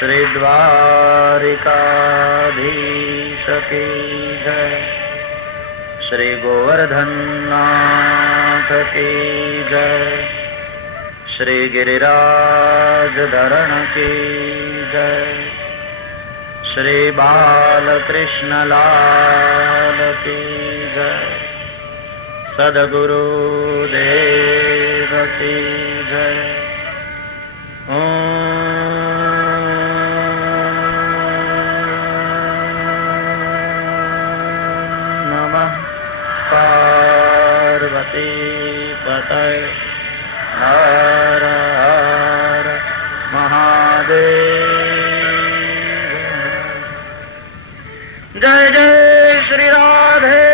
श्री द्वारिकाधीश की जय। श्री गोवर्धन नाथ की जय। श्री गिरिराज धरण की जय। श्री बालकृष्ण लाल की जय। सद्गुरु देव की जय। पार्वती पतये हर हर महादेव। जय जय श्री राधे।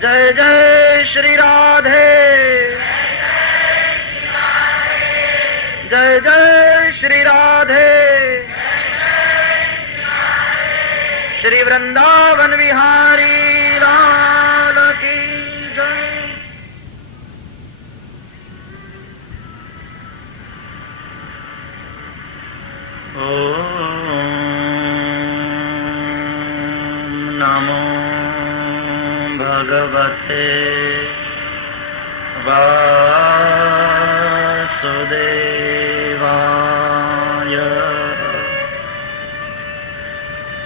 जय जय श्री राधे। जय जय श्री राधे। श्री वृंदावन विहारी लाल की जय। ओम नमो भगवते वासुदेवाय।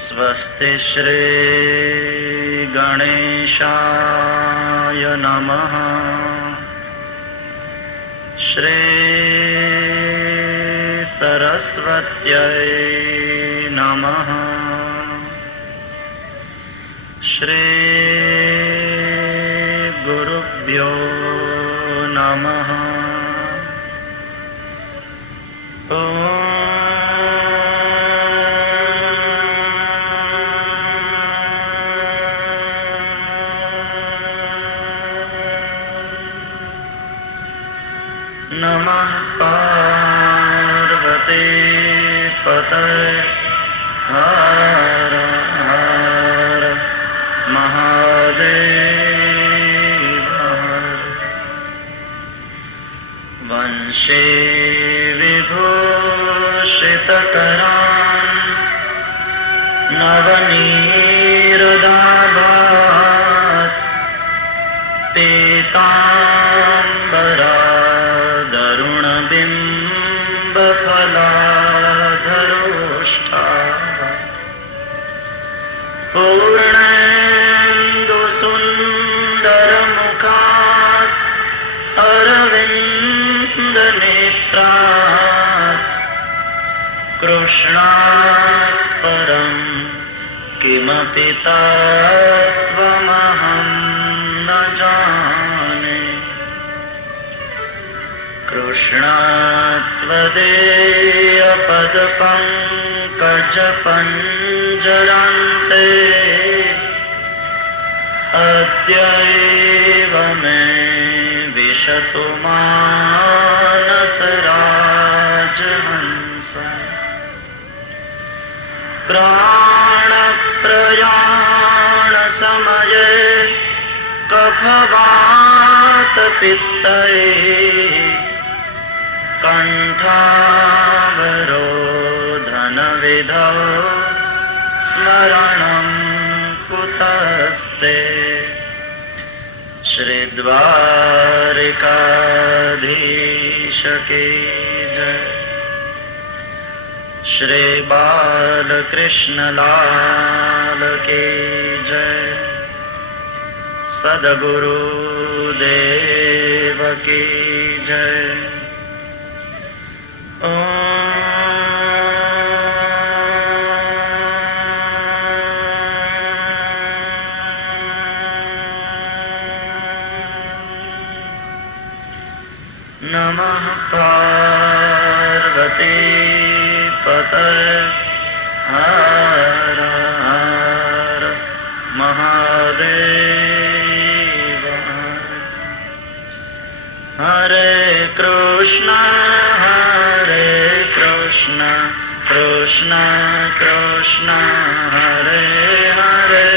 स्वस्ति श्री गणेशाय नमः। श्री सरस्वत्यै नमः। श्री गुरुभ्यो नमः। नमः पार्वती पतये हर हर महादेव। वंशे विभूषितकरान् नवनीरुदाभात् पीताम्बरादरुणबिम्बफलाधरोष्ठा पूर्णेन्दुसुन्दरमुखात् अरविन्दनेत्रात् कृष्णात् परं किमपि तत्त्वमहं न जाने। कृष्णात्वदेयपदपङ्कजपञ्जरान्ते अद्यैव मे विशतु मानसराजहंस। प्राणप्रयाणसमये कफवातपित्तये कण्ठावरोधनविधौ स्मरणं कुतस्ते। श्री द्वारिकाधीश की जय। श्री बालकृष्ण लाल की जय। सद्गुरु देव की जय। नमः पार्वती पतये हर हर महादेव। हरे कृष्ण कृष्ण कृष्ण हरे हरे।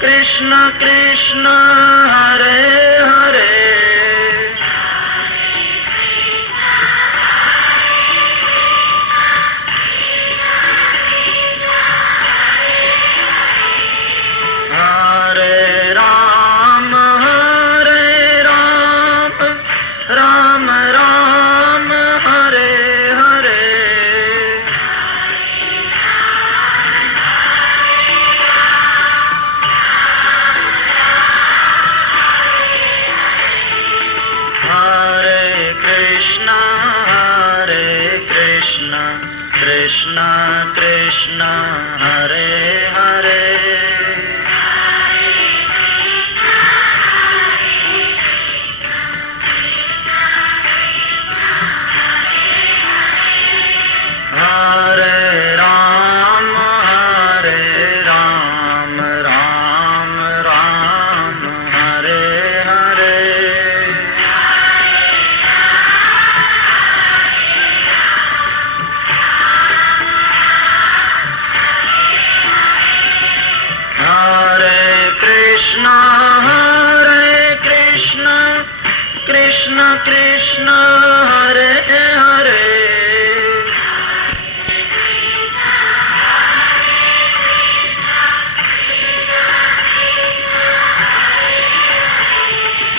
कृष्ण कृष्ण हरे हरे हरे राम राम राम हरे हरे कृष्ण कृष्ण हरे हरे हरे राम राम राम हरे हरे कृष्ण कृष्ण हरे हरे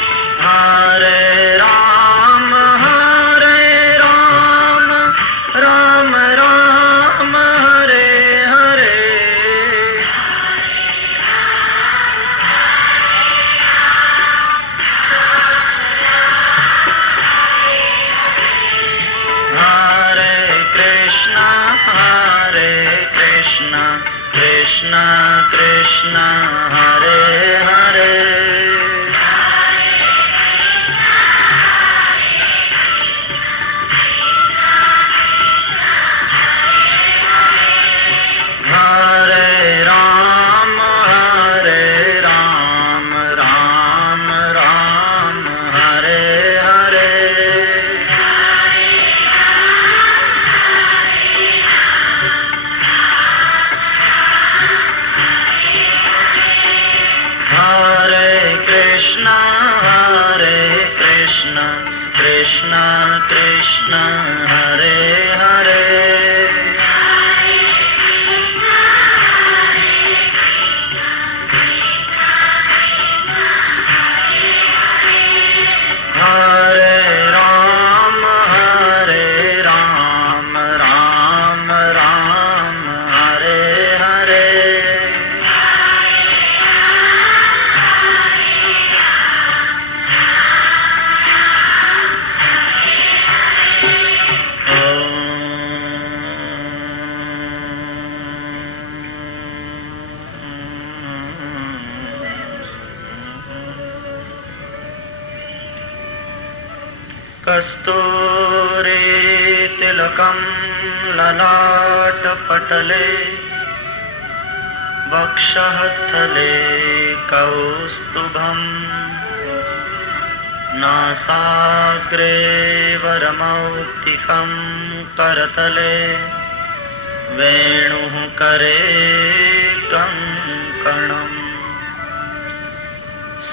हरे राम राम राम हरे हरे कृष्ण कृष्ण हरे हरे हरे राम राम राम हरे हरे कृष्ण कृष्ण हरे हरे हरे राम राम राम हरे हरे कस्तूरी तिलकं ललाटपटले वक्षःस्थले कौस्तुभम् नासाग्रे वरमौक्तिकं करतले वेणुः करे कङ्कणम्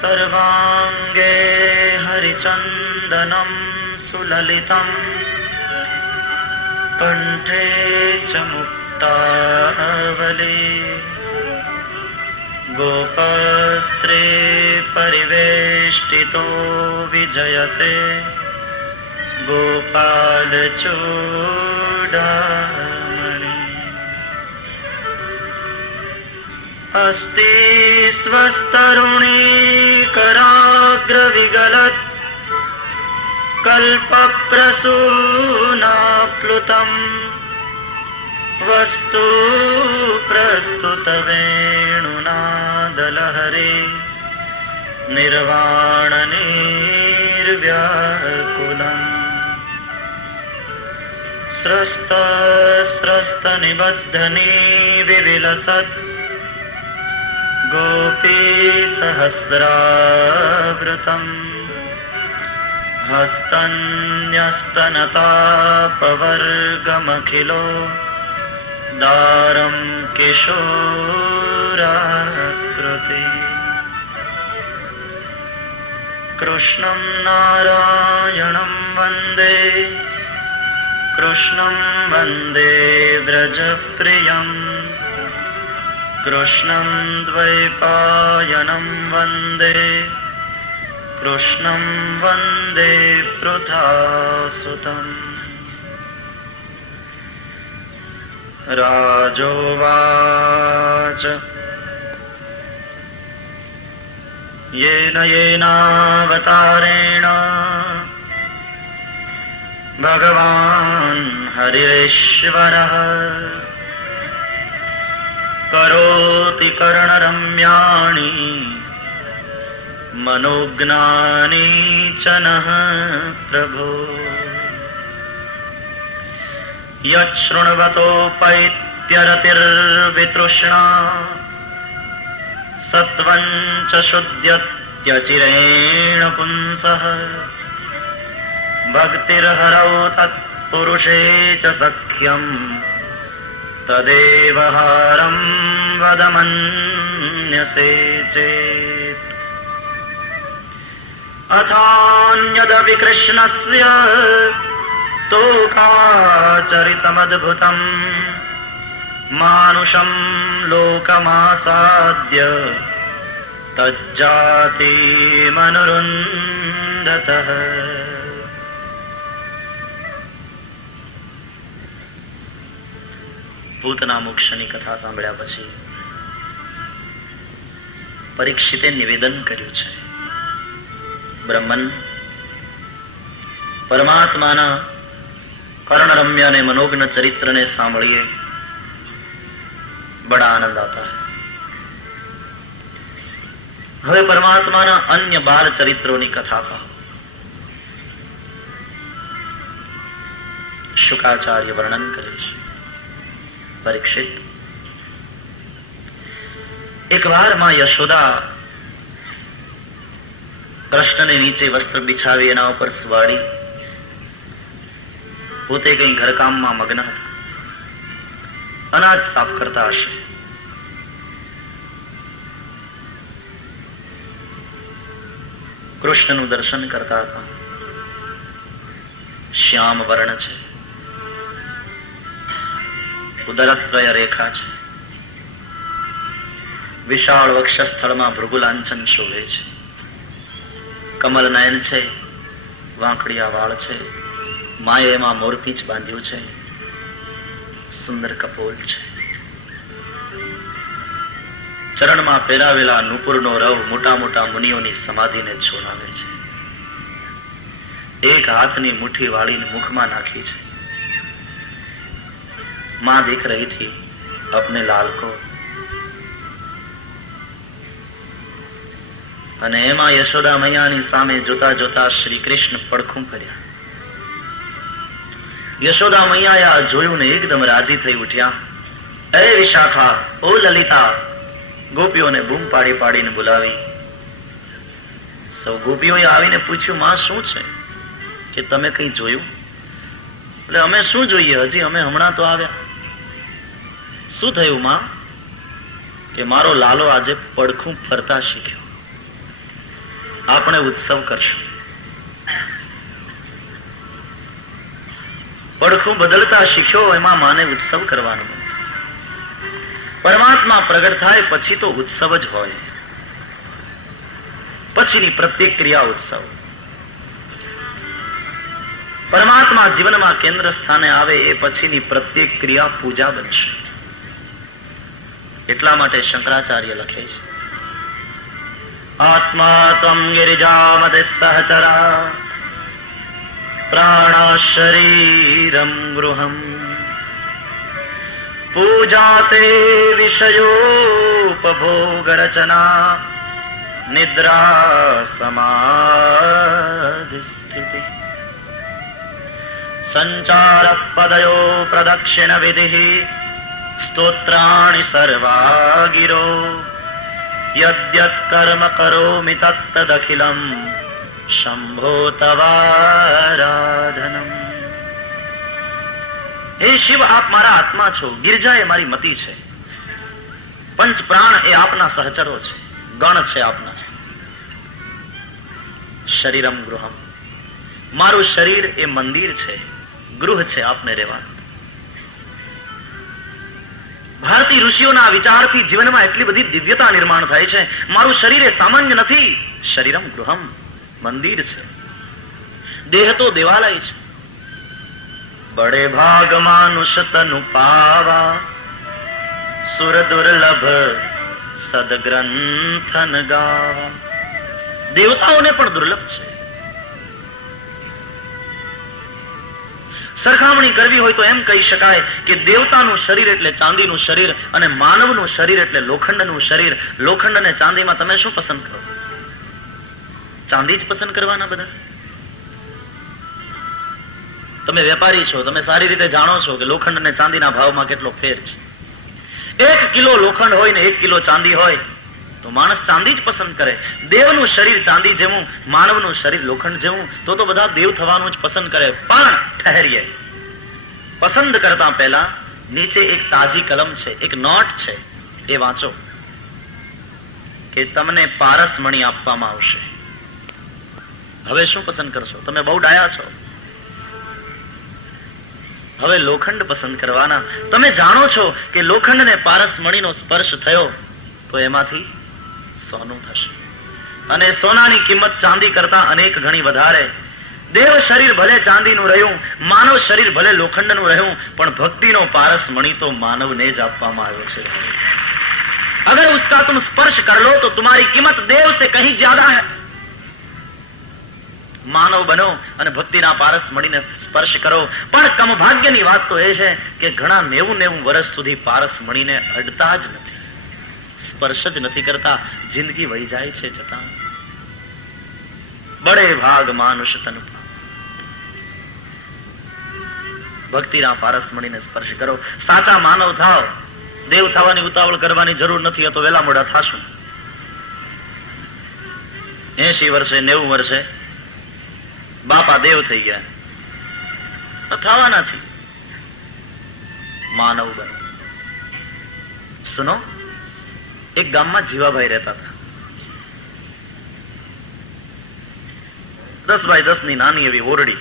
सर्वाङ्गे हरिचन्दनं सुललितं कण्ठे च मुक्तावली गोपस्त्रे परिवेष्टितो विजयते गोपालचूडामणि अस्ति स्वस्तरुणी कराग्रविगलत् कल्पप्रसूनाप्लुतम् वस्तु प्रस्तुतवेणुनादलहरी निर्वाणनिर्व्याकुलम् स्रस्तनिबद्धनी विविलसत् गोपीसहस्रावृतम् हस्तन्यस्तनतापवर्गमखिलो दारं किशोराकृतिम् श्रुति कृष्णं नारायणं वन्दे कृष्णं वन्दे व्रजप्रियं कृष्णं द्वैपायनं वन्दे कृष्णं वन्दे पृथासुतम् राजोवाच येन येनावतारेण भगवान् हरिश्वरः करोति कर्णरम्याणि मनोज्ञानि च नः प्रभो यच्छृण्वतोपैत्यरतिर्वितृष्णा सत्वं च शुद्ध्यत्यचिरेण पुंसः भक्तिर्हरौ तत्पुरुषे च सख्यं तदेव हारं वद मन्यसे चेत् अथान्यदपि कृष्णस्य तोकाचरितमद्भुतं मानुषं लोकमासाद्य तज्जातिमनुरुन्धतः પૂતના મોક્ષની કથા સાંભળ્યા પછી પરીક્ષિતે નિવેદન કર્યું છે, બ્રહ્મન પરમાત્માના कर्णरम्य ने मनोज्ञ चरित्र ने सांभळीए बड़ा आनंद आता है। हवे परमात्मा अन्य 12 चरित्रों की कथा कहो। शुकाचार्य वर्णन करे छे। परीक्षित एक बार मां यशोदा कृष्ण ने नीचे वस्त्र बिछावी एना पर सुवाड़ी પોતે કઈ ઘરકામમાં મગ્ન હતા, અનાજ સાફ કરતા હશે। કૃષ્ણનું દર્શન કરતા હતા। શ્યામ વર્ણ છે, ઉદરત્રય રેખા છે, વિશાળ વક્ષસ્થળમાં ભૃગુલાંછન શોભે છે, કમલ નયન છે, વાંકડિયા વાળ છે, માએ એમાં મોરપીંછ બાંધ્યું છે, સુંદર કપોલ છે, ચરણમાં પહેરાવેલા નુપુરનો રવ મોટા મોટા મુનિઓની સમાધિને છોડાવે છે, એક હાથની મુઠ્ઠી વાળીને મુખમાં નાખી છે। मां देख रही थी अपने लाल को, અને એમાં યશોદા મૈયાની સામે જોતા જોતા શ્રી કૃષ્ણ પડખું ફર્યા। યશોદા મૈયાએ આ જોયું ને એકદમ રાજી થઈ ઉઠ્યા। એ વિશાખા, ઓ લલિતા, ગોપીઓને બૂમ પાડી પાડીને બોલાવી। સૌ ગોપીઓએ આવીને પૂછ્યું, માં શું છે? કે તમે કઈ જોયું? એટલે અમે શું જોઈએ, હજી અમે હમણાં તો આવ્યા। શું થયું માં? કે મારો લાલો આજે પડખું ફરતા શીખ્યો, આપણે ઉત્સવ કરશું। પડખું બદલતા શીખ્યો, એમાં માને ઉત્સવ કરવાનો। પરમાત્મા પ્રગટ થાય પછી તો ઉત્સવ જ હોય, પછીની પ્રત્યેક ક્રિયા ઉત્સવ। પરમાત્મા જીવનમાં કેન્દ્ર સ્થાને આવે એ પછીની પ્રત્યેક ક્રિયા પૂજા બનશે। એટલા માટે શંકરાચાર્ય લખે છે, આત્મા ત્વમ ગિરિજામતે સહચરા પ્રાણ શરીરમ ગૃહમ પૂજાતે વિષયોપભોગ રચના નિદ્રા સમાધિ સ્થિતિ સંચાર પદયો પ્રદક્ષિણ વિધિ स्तोत्राणि सर्वा गिरो यद्यत् कर्म करोमि तत्तदखिलं शंभो तवाराधनम। हे शिव, आप मारा आत्मा छो, गिरजा ए मारी मती छे। પંચ પ્રાણ એ આપના સહચરો છે, ગણ છે આપના. શરીરમ ગૃહમ, મારું શરીર એ મંદિર છે, ગૃહ છે આપને રહેવાનું. ભારતીય ઋષિઓના વિચારથી જીવનમાં એટલી બધી દિવ્યતા નિર્માણ થાય છે. મારું શરીર એ સામાન્ય નથી, શરીરમ ગૃહમ, મંદિર છે. દેહ તો દેવાલય છે. બડે ભાગ માનુષ તનુ પાવા, સુર દુર્લભ સદગ્રંથન ગાવા. દેવતાઓને પણ દુર્લભ છે. સરખામણી કરવી હોય તો એમ કહી શકાય કે દેવતાનું શરીર એટલે ચાંદીનું શરીર અને માનવનું શરીર એટલે લોખંડનું શરીર. લોખંડ અને ચાંદીમાં તમે શું પસંદ કરો? ચાંદી જ પસંદ કરવાના બધા? તમે વેપારી છો, તમે સારી રીતે જાણો છો કે લોખંડ અને ચાંદીના ભાવમાં કેટલો ફેર છે. 1 કિલો લોખંડ હોય ને 1 કિલો ચાંદી હોય તો માણસ ચાંદી જ પસંદ કરે. દેવનું શરીર ચાંદી જેવું, માનવનું શરીર લોખંડ જેવું, તો બધા દેવ થવાનું જ પસંદ કરે. પણ ઠહેરીએ, પસંદ કરતા પહેલા નીચે એક તાજી કલમ છે, એક નોટ છે, એ વાંચો કે તમને પારસમણી આપવામાં આવશે. હવે શું પસંદ કરશો? તમે બહુ ડાયા છો, હવે લોખંડ પસંદ કરવાના. તમે જાણો છો કે લોખંડને પારસમણીનો સ્પર્શ થયો તો એમાંથી સોનું થશે, અને સોનાની કિંમત ચાંદી કરતા અનેક ગણી વધારે. દેવ શરીર ભલે ચાંદીનું રહ્યું, માનવ શરીર ભલે લોખંડનું રહ્યું, પણ ભક્તિનો પારસમણી તો માનવને જ આપવામાં આવ્યો છે. અગર उसका तुम स्पर्श कर लो तो तुम्हारी कीमत देव से कहीं ज्यादा है. માનવ બનો અને ભક્તિના પારસમણીને સ્પર્શ કરો. પણ કમભાગ્યની વાત તો એ છે કે ઘણા 90 વર્ષ સુધી પારસમણીને અડતા જ નથી, સ્પર્શ જ નથી કરતા. જિંદગી વહી જાય છે છતાં. બડે ભાગ માનુષ તન, ભક્તિના પારસમણીને સ્પર્શ કરો. સાચા માનવ થાવ. દેવ થવાની ઉતાવળ કરવાની જરૂર નથી, તો વેલા મોડા થાશું. 80 વર્ષે 90 વર્ષે બાપા દેવ થઈ ગયા, થવાના છે. માનવ બનો. સુનો, એક ગામમાં જીવાભાઈ રહેતા હતા. 10 બાય 10 ની નાની એવી ઓરડી,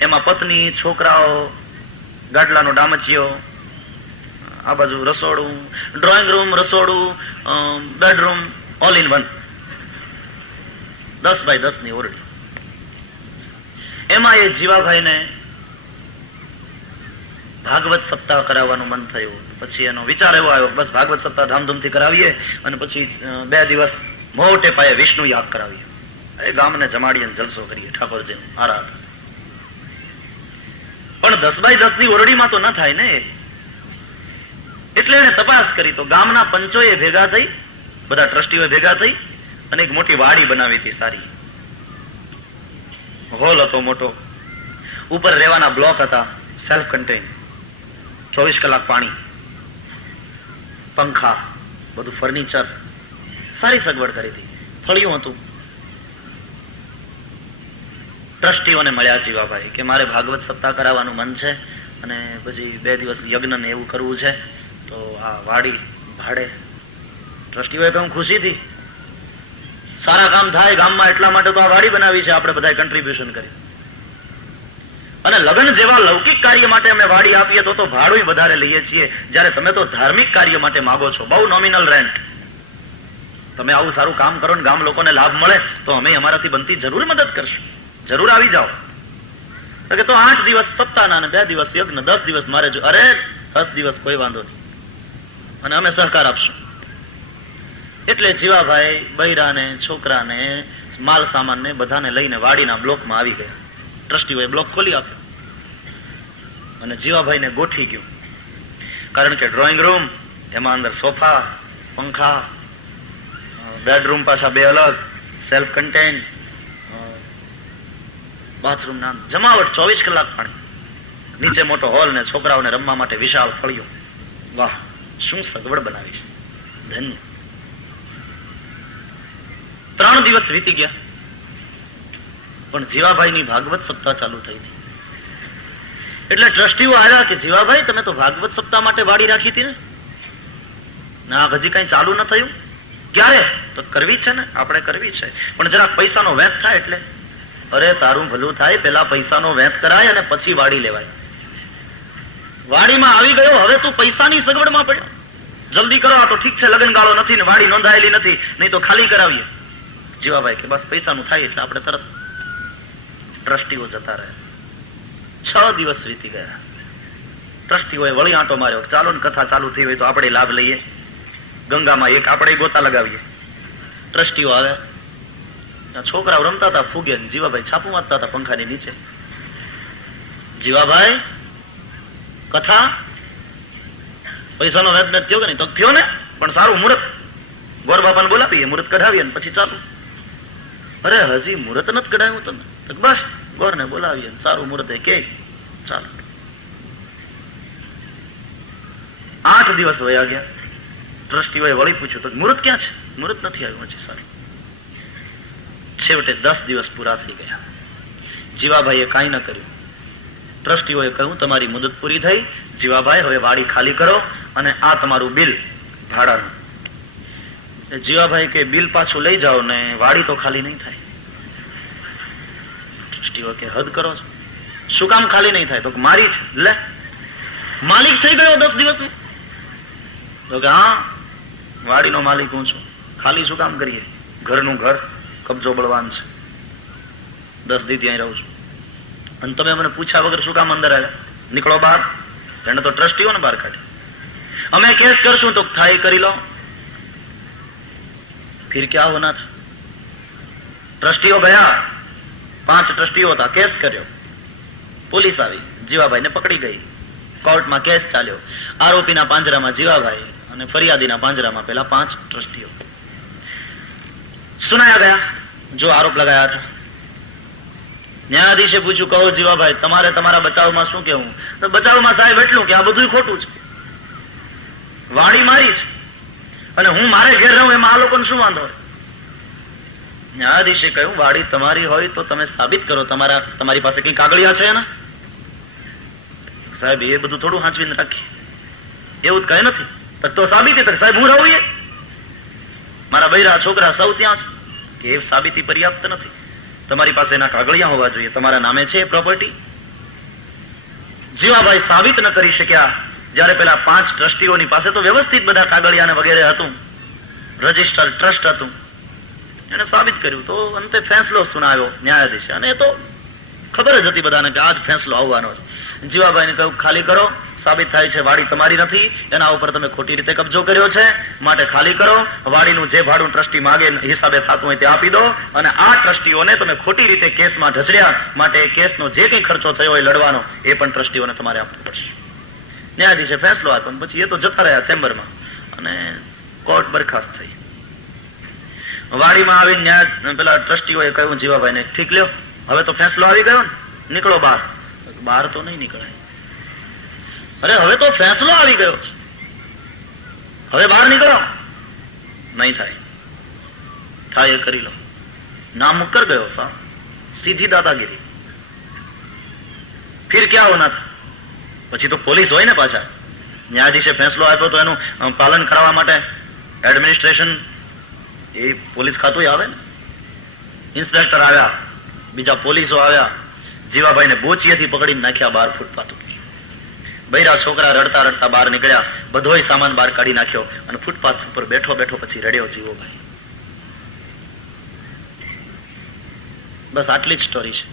એમાં પત્ની, છોકરાઓ, ગાડલાનો ડામચિયો, આ બાજુ રસોડું, ડ્રોઈંગ રૂમ, રસોડું, bedroom, all in one. 10 by 10 ની ઓરડી. એમાં એ જીવાભાઈને ભાગવત સપ્તાહ કરાવવાનું મન થયું. પછી એનો વિચાર એવો આવ્યો, બસ ભાગવત સપ્તાહ ધામધૂમથી કરાવીએ અને પછી 2 દિવસ મોટે પાયે વિષ્ણુ યાગ કરાવીએ, એ ગામને જમાડીએ, જલસો કરીએ, ઠાકોરજીનું આરાધ. પણ 10 બાય 10 ની ઓરડીમાં તો ન થાય ને. એટલે એને તપાસ કરી. તો ગામના પંચોએ ભેગા થઈ, બધા ટ્રસ્ટીઓ ભેગા થઈ અને એક મોટી વાડી બનાવી હતી. સારી હોલ હતો મોટો, ઉપર રહેવાના બ્લોક હતા, સેલ્ફ કન્ટેન, 24 કલાક પાણી, પંખા, બધું ફર્નિચર, સારી સગવડ કરી હતી. ફળિયું હતું. ટ્રસ્ટીઓને મળ્યા જીવાભાઈ કે મારે ભાગવત સપ્તાહ કરાવવાનું મન છે અને પછી 2 દિવસ યજ્ઞ ને એવું કરવું છે, તો આ વાડી ભાડે. ટ્રસ્ટીઓએ કહ્યું ખુશીથી, સારા કામ થાય ગામમાં એટલા માટે તો આ વાડી બનાવી છે, આપણે બધા કન્ટ્રીબ્યુશન કરી. અને લગ્ન જેવા લૌકિક કાર્ય માટે અમે વાડી આપીએ તો ભાડું વધારે લઈએ છીએ, જ્યારે તમે તો ધાર્મિક કાર્ય માટે માગો છો, બહુ નોમિનલ રેન્ટ. તમે આવું સારું કામ કરો ને ગામ લોકોને લાભ મળે તો અમે અમારાથી બનતી જરૂર મદદ કરશું, જરૂર આવી જાઓ. તો 8 દિવસ સપ્તાહના અને 2 દિવસ યજ્ઞ, 10 દિવસ મારે જો. અરે 10 દિવસ કોઈ વાંધો નહીં, અને અમે સહકાર આપશું. એટલે જીવાભાઈ બૈરાને, છોકરાને, માલ સામાનને બધાને લઈને વાડીના બ્લોકમાં આવી ગયા. ટ્રસ્ટીઓએ બ્લોક ખોલી આપ્યો અને જીવાભાઈને ગોઠી ગયું. કારણ કે ડ્રોઈંગ રૂમ, એમાં અંદર સોફા, પંખા, બેડરૂમ પાછા 2 અલગ, સેલ્ફ કન્ટેન, બાથરૂમ ના જમાવટ, 24 કલાક પાણી, નીચે મોટો હોલ ને છોકરાઓને રમવા માટે વિશાળ ફળિયું. વાહ, શું સગવડ બનાવી છે, ધન્ય. 3 દિવસ વીતી ગયા, પણ જીવાભાઈની ભાગવત સપ્તાહ ચાલુ થઈ હતી. એટલે ટ્રસ્ટીઓ આવ્યા કે જીવાભાઈ તમે તો ભાગવત સપ્તાહ માટે વાડી રાખી હતી ને, ના હજી કઈ ચાલુ ન થયું. ક્યારે? તો કરવી છે ને, આપણે કરવી છે, પણ જરા પૈસાનો વેત થાય એટલે. અરે તારું ભલું થાય, પેલા પૈસાનો વેત કરાય અને પછી વાડી લેવાય. વાડીમાં આવી ગયો, હવે તું પૈસાની સગવડમાં પડ્યો. જલ્દી કરો, આ તો ઠીક છે લગ્ન ગાળો નથી ને વાડી નોંધાયેલી નથી, નહીં તો ખાલી કરાવીએ. જીવાભાઈ કે બસ પૈસાનું થાય એટલે આપણે તરત. ટ્રસ્ટીઓ જતા રહ્યા. 6 દિવસ વીતી ગયા. ટ્રસ્ટીઓએ વળી આંટો માર્યો, ચાલો ને કથા ચાલુ થઈ હોય તો આપણે લાભ લઈએ, ગંગામાં એક આપણે ગોતા લગાવીએ. ટ્રસ્ટીઓ આવ્યા, છોકરાઓ રમતા હતા ફૂગે, જીવાભાઈ છાપું વાંચતા હતા પંખાની નીચે. જીવાભાઈ કથા પૈસાનો વેદ થયો કે નહીં? તો થયો ને, પણ સારું મુહૂર્ત ગોર બાપાને બોલાવીએ, મુહૂર્ત કઢાવીએ ને પછી ચાલુ. અરે હજી મુહૂર્ત નથી કઢાવ્યું તમે? તો બસ ગોરને બોલાવીએ, સારું મુહૂર્ત કે ચાલો. 8 દિવસ વયા ગયા. ટ્રસ્ટીઓએ વળી પૂછ્યું તો મુહૂર્ત ક્યાં છે? મુહૂર્ત નથી આવ્યું હજી. સારું. છેવટે 10 દિવસ પૂરા થઈ ગયા. જીવાભાઈએ કાંઈ ન કર્યું. ટ્રસ્ટીઓએ કહ્યું તમારી મુદત પૂરી થઈ, જીવાભાઈ હવે વાડી ખાલી કરો અને આ તમારું બિલ ભાડાનું. જીવાભાઈ કે બિલ પાછું લઈ જાઓ ને વાડી તો ખાલી નહીં થાય. ટ્રસ્ટીઓ કે હદ કરો છો, શું કામ ખાલી નહીં થાય? તો મારી છે, લે માલિક થઈ ગયો 10 દિવસમાં. તો કે હા, વાડીનો માલિક હું છું, ખાલી શું કામ કરીએ? ઘરનું ઘર, કબજો બળવાન છે, 10 દી ત્યાં રહું છું, અને તમે મને પૂછ્યા વગર શું કામ અંદર આવ્યા? નીકળો બહાર. એને તો ટ્રસ્ટીઓને બહાર કાઢી. અમે કેસ કરશું તો થાય કરી લો, ફિર ક્યાં હોના થા. ટ્રસ્ટીઓ ગયા, 5 ટ્રસ્ટીઓ હતા, કેસ કર્યો, પોલીસ આવી, જીવાભાઈને પકડી ગઈ, કોર્ટમાં કેસ ચાલ્યો. આરોપીના પાંજરામાં જીવાભાઈ અને ફરિયાદીના પાંજરામાં પેલા 5 ટ્રસ્ટીઓ. સુનાયા ગયા, જો આરોપ લગાયા હતા. ન્યાયાધીશે પૂછ્યું, કહો જીવાભાઈ તમારે તમારા બચાવમાં શું કેવું? તો બચાવમાં સાહેબ એટલું કે આ બધું ખોટું છે, વાડી મારી છે અને હું મારે ઘેર રહું એમાં આ લોકોને શું વાંધો હોય? ન્યાયાધીશે કહ્યું વાડી તમારી હોય તો તમે સાબિત કરો, તમારી પાસે કઈ કાગળિયા છે એના? સાહેબ એ બધું થોડું હાંચવીને રાખીએ, એવું કઈ નથી. તો સાબિતી તો સાહેબ હું રહું, મારા બૈરા છોકરા સૌ ત્યાં છે કે એ સાબિતી પર્યાપ્ત નથી. તમારી પાસે એના કાગળિયા હોવા જોઈએ, તમારા નામે છે પ્રોપર્ટી. જીવાભાઈ સાબિત ન કરી શક્યા. જયારે પેલા 5 ટ્રસ્ટીઓની પાસે તો વ્યવસ્થિત બધા કાગળિયા વગેરે હતું, રજિસ્ટર ટ્રસ્ટ હતું, એને સાબિત કર્યું. તો અંતે ફેંસલો સુનાવ્યો ન્યાયાધીશે, અને એ તો ખબર જ હતી બધાને કે આ જ ફેંસલો આવવાનો છે. જીવાભાઈને કહ્યું ખાલી કરો, સાબિત થાય છે વાડી તમારી નથી, એના ઉપર તમે ખોટી રીતે કબજો કર્યો છે, માટે ખાલી કરો. વાડીનું જે ભાડું ટ્રસ્ટી માગે હિસાબે થતું હોય તે આપી દો, અને આ ટ્રસ્ટીઓને તમે ખોટી રીતે કેસમાં ઢસડ્યા, માટે કેસનો જે કંઈ ખર્ચો થયો હોય લડવાનો એ પણ ટ્રસ્ટીઓને તમારે આપવું પડશે. ન્યાયાધીશે ફેંસલો આપ્યો, પછી એ તો જતા રહ્યા ચેમ્બરમાં અને કોર્ટ બરખાસ્ત થઈ. વાડીમાં આવીને પેલા ટ્રસ્ટીઓએ કહ્યું જીવાભાઈને ઠીક લ્યો, હવે તો ફેંસલો આવી ગયો ને, નીકળો બહાર. બહાર તો નહીં નીકળાય. અરે હવે તો ફેંસલો આવી ગયો છે, હવે બહાર નીકળો. નહીં થાય, થાય એ કરી લો. ના મુક્કર ગયો સાહેબ, સીધી દાદાગીરી. ફિર ક્યાં હોના થા? પછી તો પોલીસ હોય ને પાછા. ન્યાયાધીશે ફેંસલો આપ્યો તો એનું પાલન કરાવવા માટે એડમિનિસ્ટ્રેશન એ પોલીસ ખાતું આવે ને. ઇન્સ્પેક્ટર આવ્યા, બીજા પોલીસો આવ્યા, જીવાભાઈને બોચીએથી પકડીને નાખ્યા બહાર ફૂટપાથ ઉપર. બૈરા છોકરા રડતા રડતા બહાર નીકળ્યા, બધોય સામાન બહાર કાઢી નાખ્યો અને ફૂટપાથ ઉપર બેઠો બેઠો પછી રડ્યો જીવોભાઈ. બસ આટલી જ સ્ટોરી છે,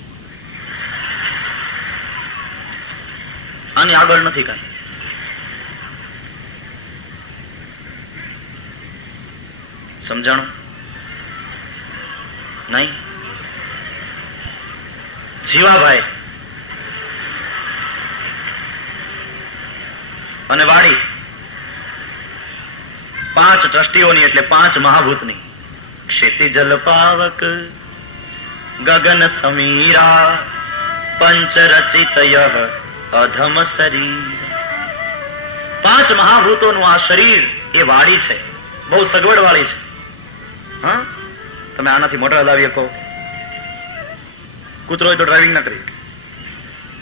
આની આગળ નથી કાંઈ. સમજાણું નહીં? જીવાભાઈ અને વાડી 5 ટ્રસ્ટીઓની એટલે 5 મહાભૂતની. ક્ષિતિજલ પાવક ગગન સમીરા પંચ રચિતય અધમ શરીર. 5 મહાભૂતોનું આ શરીર એ વાડી છે, બહુ સગવડ વાળી છે. હા, તમે આનાથી મોટર હલાવી શકો, કૂતરો હોય તો ડ્રાઇવિંગ ના કરી.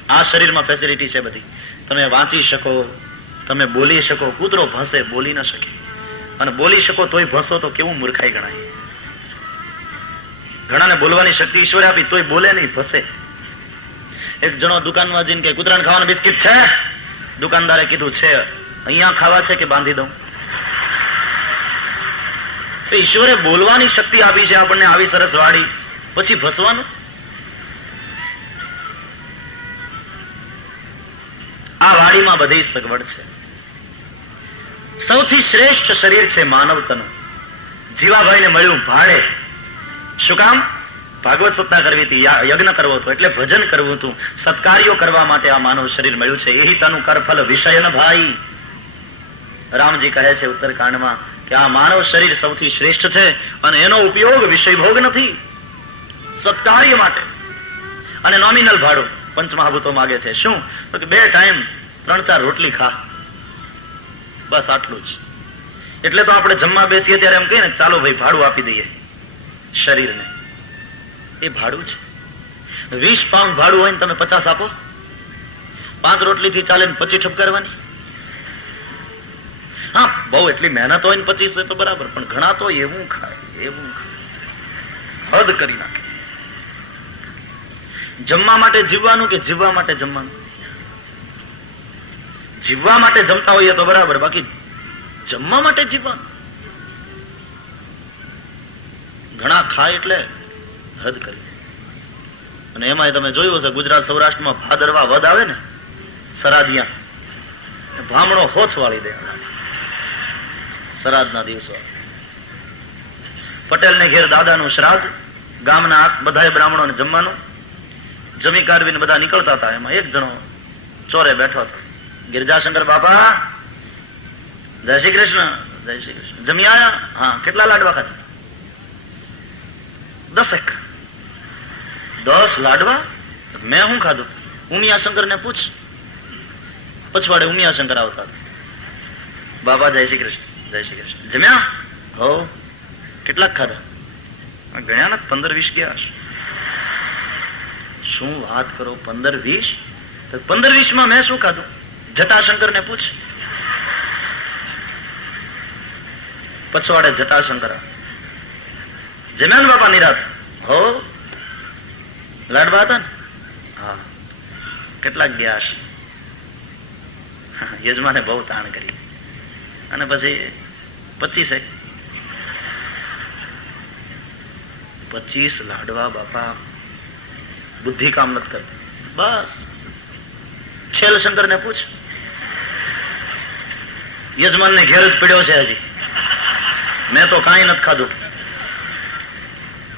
આ શરીરમાં ફેસિલિટી છે બધી. તમે વાંચી શકો, તમે બોલી શકો. કૂતરો ભાષે બોલી ન શકે, અને બોલી શકો તોય ભસો તો કેવું મૂર્ખાઈ ગણાય. ઘણાને બોલવાની શક્તિ ઈશ્વરે આપી તોય બોલે નહીં, ભસે. એક જણો દુકાનમાં જઈને કે કૂતરાને ખાવાનું બિસ્કિટ છે? દુકાનદારે કીધું છે. અહીંયા ખાવા છે કે બાંધી દઉં? ઈશ્વરે બોલવાની શક્તિ આપી છે આપણને, આવી સરસ વાડી, પછી ભસવાનું? આ વાડીમાં બધી સગવડ છે. સૌથી શ્રેષ્ઠ શરીર છે માનવતાનું. જીવાભાઈને મળ્યું ભાડે. શું કામ? ભાગવત સત્તા કરવી હતી, યજ્ઞ કરવો હતો, એટલે ભજન કરવું હતું, સત્કાર્યો કરવા માટે આ માનવ શરીર મળ્યું છે. એ તનું કરફલ વિષય ભાઈ. રામજી કહે છે ઉત્તરકાંડમાં કે આ માનવ શરીર સૌથી શ્રેષ્ઠ છે અને એનો ઉપયોગ વિષય ભોગ નથી, સત્કાર્ય માટે. અને નોમિનલ ભાડું પંચમહાભૂતો માગે છે. શું? તો કે 2 ટાઈમ 3-4 રોટલી ખા, બસ આટલું જ. એટલે તો આપણે જમવા બેસીએ ત્યારે એમ કહીએ ને, ચાલો ભાઈ ભાડું આપી દઈએ શરીરને. એ ભાડું છે. 20 પાઉન્ડ ભાડું હોય ને તમે 50 આપો? 5 રોટલીથી ચાલે ને 25 ઠપકારવાની? હા, બહુ એટલી મહેનત હોય ને 25 હોય તો બરાબર, પણ ઘણા તો એવું ખાય, એવું ખાય, હદ કરી નાખે. જમવા માટે જીવવાનું કે જીવવા માટે જમવાનું? જીવવા માટે જમતા હોઈએ તો બરાબર, બાકી જમવા માટે જીવવાનું? ઘણા ખાય એટલે હદ કરી. અને એમાં તમે જોયું હશે ગુજરાત સૌરાષ્ટ્રમાં ભાદરવા વદ આવે ને, સરાદિયા, ભામણો હોથ વાળી દે શ્રાદ્ધના દિવસો. પટેલને ઘેર દાદાનું શ્રાદ્ધ, ગામના બધા બ્રાહ્મણોને જમવાનું. જમી કાઢવીને બધા નીકળતા હતા. એમાં એક જણો ચોરે બેઠો હતો. ગિરજાશંકર બાપા, જય શ્રી કૃષ્ણ. જય શ્રી કૃષ્ણ. જમી આયા? હા. કેટલા લાડવા ખાધા? 10. 10 લાડવા? મેં શું ખાધું? ઉમિયાશંકર ને પૂછ. પછવાડે ઉમિયાશંકર આવતા. બાપા જય શ્રી કૃષ્ણ. જય શ્રી કૃષ્ણ. જમ્યા? હો. કેટલાક ખાધા? ગણ્યા ને 15-20 ગયા. શું વાત કરો, 15-20? 15-20 માં મેં શું ખાધું? જટાશંકર ને પૂછ. પછવાડે જટાશંકર. જમ્યા ને બાપા નિરાત? હો. લાડવા હતા ને? હા. કેટલાક ગયા હશે? યજમાને બહુ તાણ કરી. અને પછી 25 લાડવા. બાપા બુદ્ધિ કામ નથી કરતી. બસ છેલશંકર ને પૂછ. યજમાન ને ઘેર જ પડ્યો છે હજી, મેં તો કાંઈ નથી ખાધું.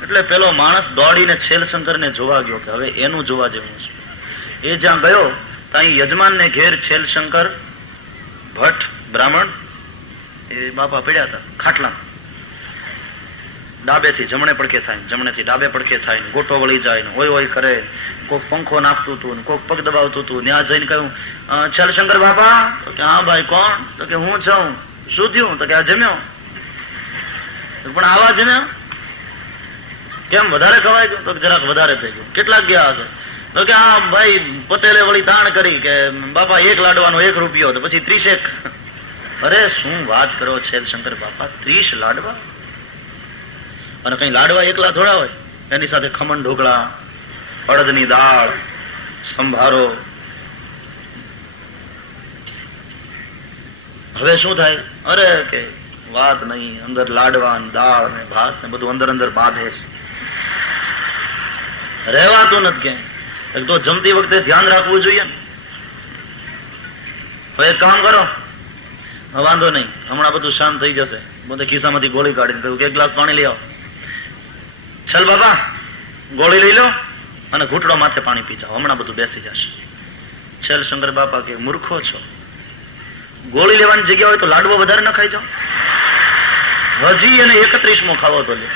એટલે પેલો માણસ દોડીને છેલશંકર ને જોવા ગયો કે હવે એનું જોવા જેવું છે. એ જ્યાં ગયો ત્યાં યજમાન ને ઘેર છેલશંકર ભટ્ટ બ્રાહ્મણ એ બાપા પડ્યા હતા ખાટલા. ડાબેથી જમણે પડખે થાય, જમણેથી ડાબે પડખે થાય, ગોટો વળી જાય, ઓય ઓય કરે, કોક પંખો નાખતું હતું, કોક પગ દબાવતું હતું. ત્યાં જઈને કહ્યું, છેલશંકર બાપા? તો કે હા ભાઈ. કોણ? તો કે હું છું. શું થયું? તો કે આ જમ્યો. પણ આવા જમ્યો કેમ? વધારે ખવાય ગયું? તો જરાક વધારે થઈ ગયું. કેટલાક ગયા હશે? તો કે હા ભાઈ પટેલે વળી તાણ કરી કે બાપા 1 લાડવાનો 1 રૂપિયો, તો પછી 30. અરે શું વાત કરો છેલશંકર બાપા, 30 લાડવા? અને કઈ લાડવા એકલા થોડા હોય, એની સાથે ખમણ ઢોકળા, અડદની દાળ, સંભારો. હવે શું થાય? અરે કે વાત નહીં, અંદર લાડવા દાળ ને ભાત ને બધું અંદર અંદર બાંધે છે, રહેવાતું નથી. કે એક તો જમતી વખતે ધ્યાન રાખવું જોઈએ ને. હવે એક કામ કરો, વાંધો નહીં, હમણાં બધું શાંત થઈ જશે. બધે ખિસ્સામાંથી ગોળી કાઢીને કહ્યું કે 1 ગ્લાસ પાણી લઈ આવો. ચલ બાબા ગોળી લઈ લો અને ઘૂંટડો માથે પાણી પી જાઓ, હમણાં બધું બેસી જશે. છેલશંકર બાપા કે મૂર્ખો છો, ગોળી લેવાની જગ્યા હોય તો લાડવો વધારે ન ખાઈ જાઓ? હજી એને 31મો ખાવો તો લે.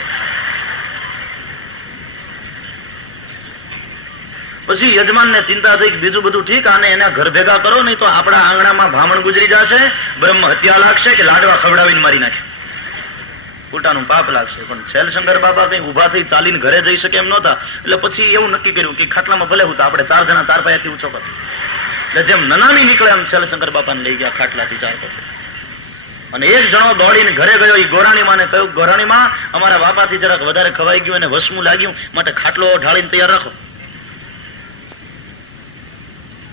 પછી યજમાનને ચિંતા થઈ, બીજું બધું ઠીક, આને એના ઘર ભેગા કરો, નહીં તો આપણા આંગણામાં ભામણ ગુજરી જશે, બ્રહ્મ હત્યા લાગશે કે લાડવા ખવડાવીને મારી નાખે, ખોટાનું પાપ લાગશે. પણ છેલશંકર બાબા કઈ ઉભા થઈ ચાલીને ઘરે જઈ શકે એમ નહોતા. એટલે પછી એવું નક્કી કર્યું કે ખાટલામાં ભલે હું, આપણે 4 જણા 4 પાયાથી ઊંચો કરો. એટલે જેમ નનામી નીકળે એમ છેલશંકર બાપાને લઈ ગયા ખાટલાથી 4 પાયા. અને એક જણો દોડીને ઘરે ગયો. એ ગોરાણી માને કહ્યું, ગોરાણી માં, અમારા બાપાથી જરાક વધારે ખવાઈ ગયું અને વસમું લાગ્યું, માટે ખાટલો ઢાળીને તૈયાર રાખો.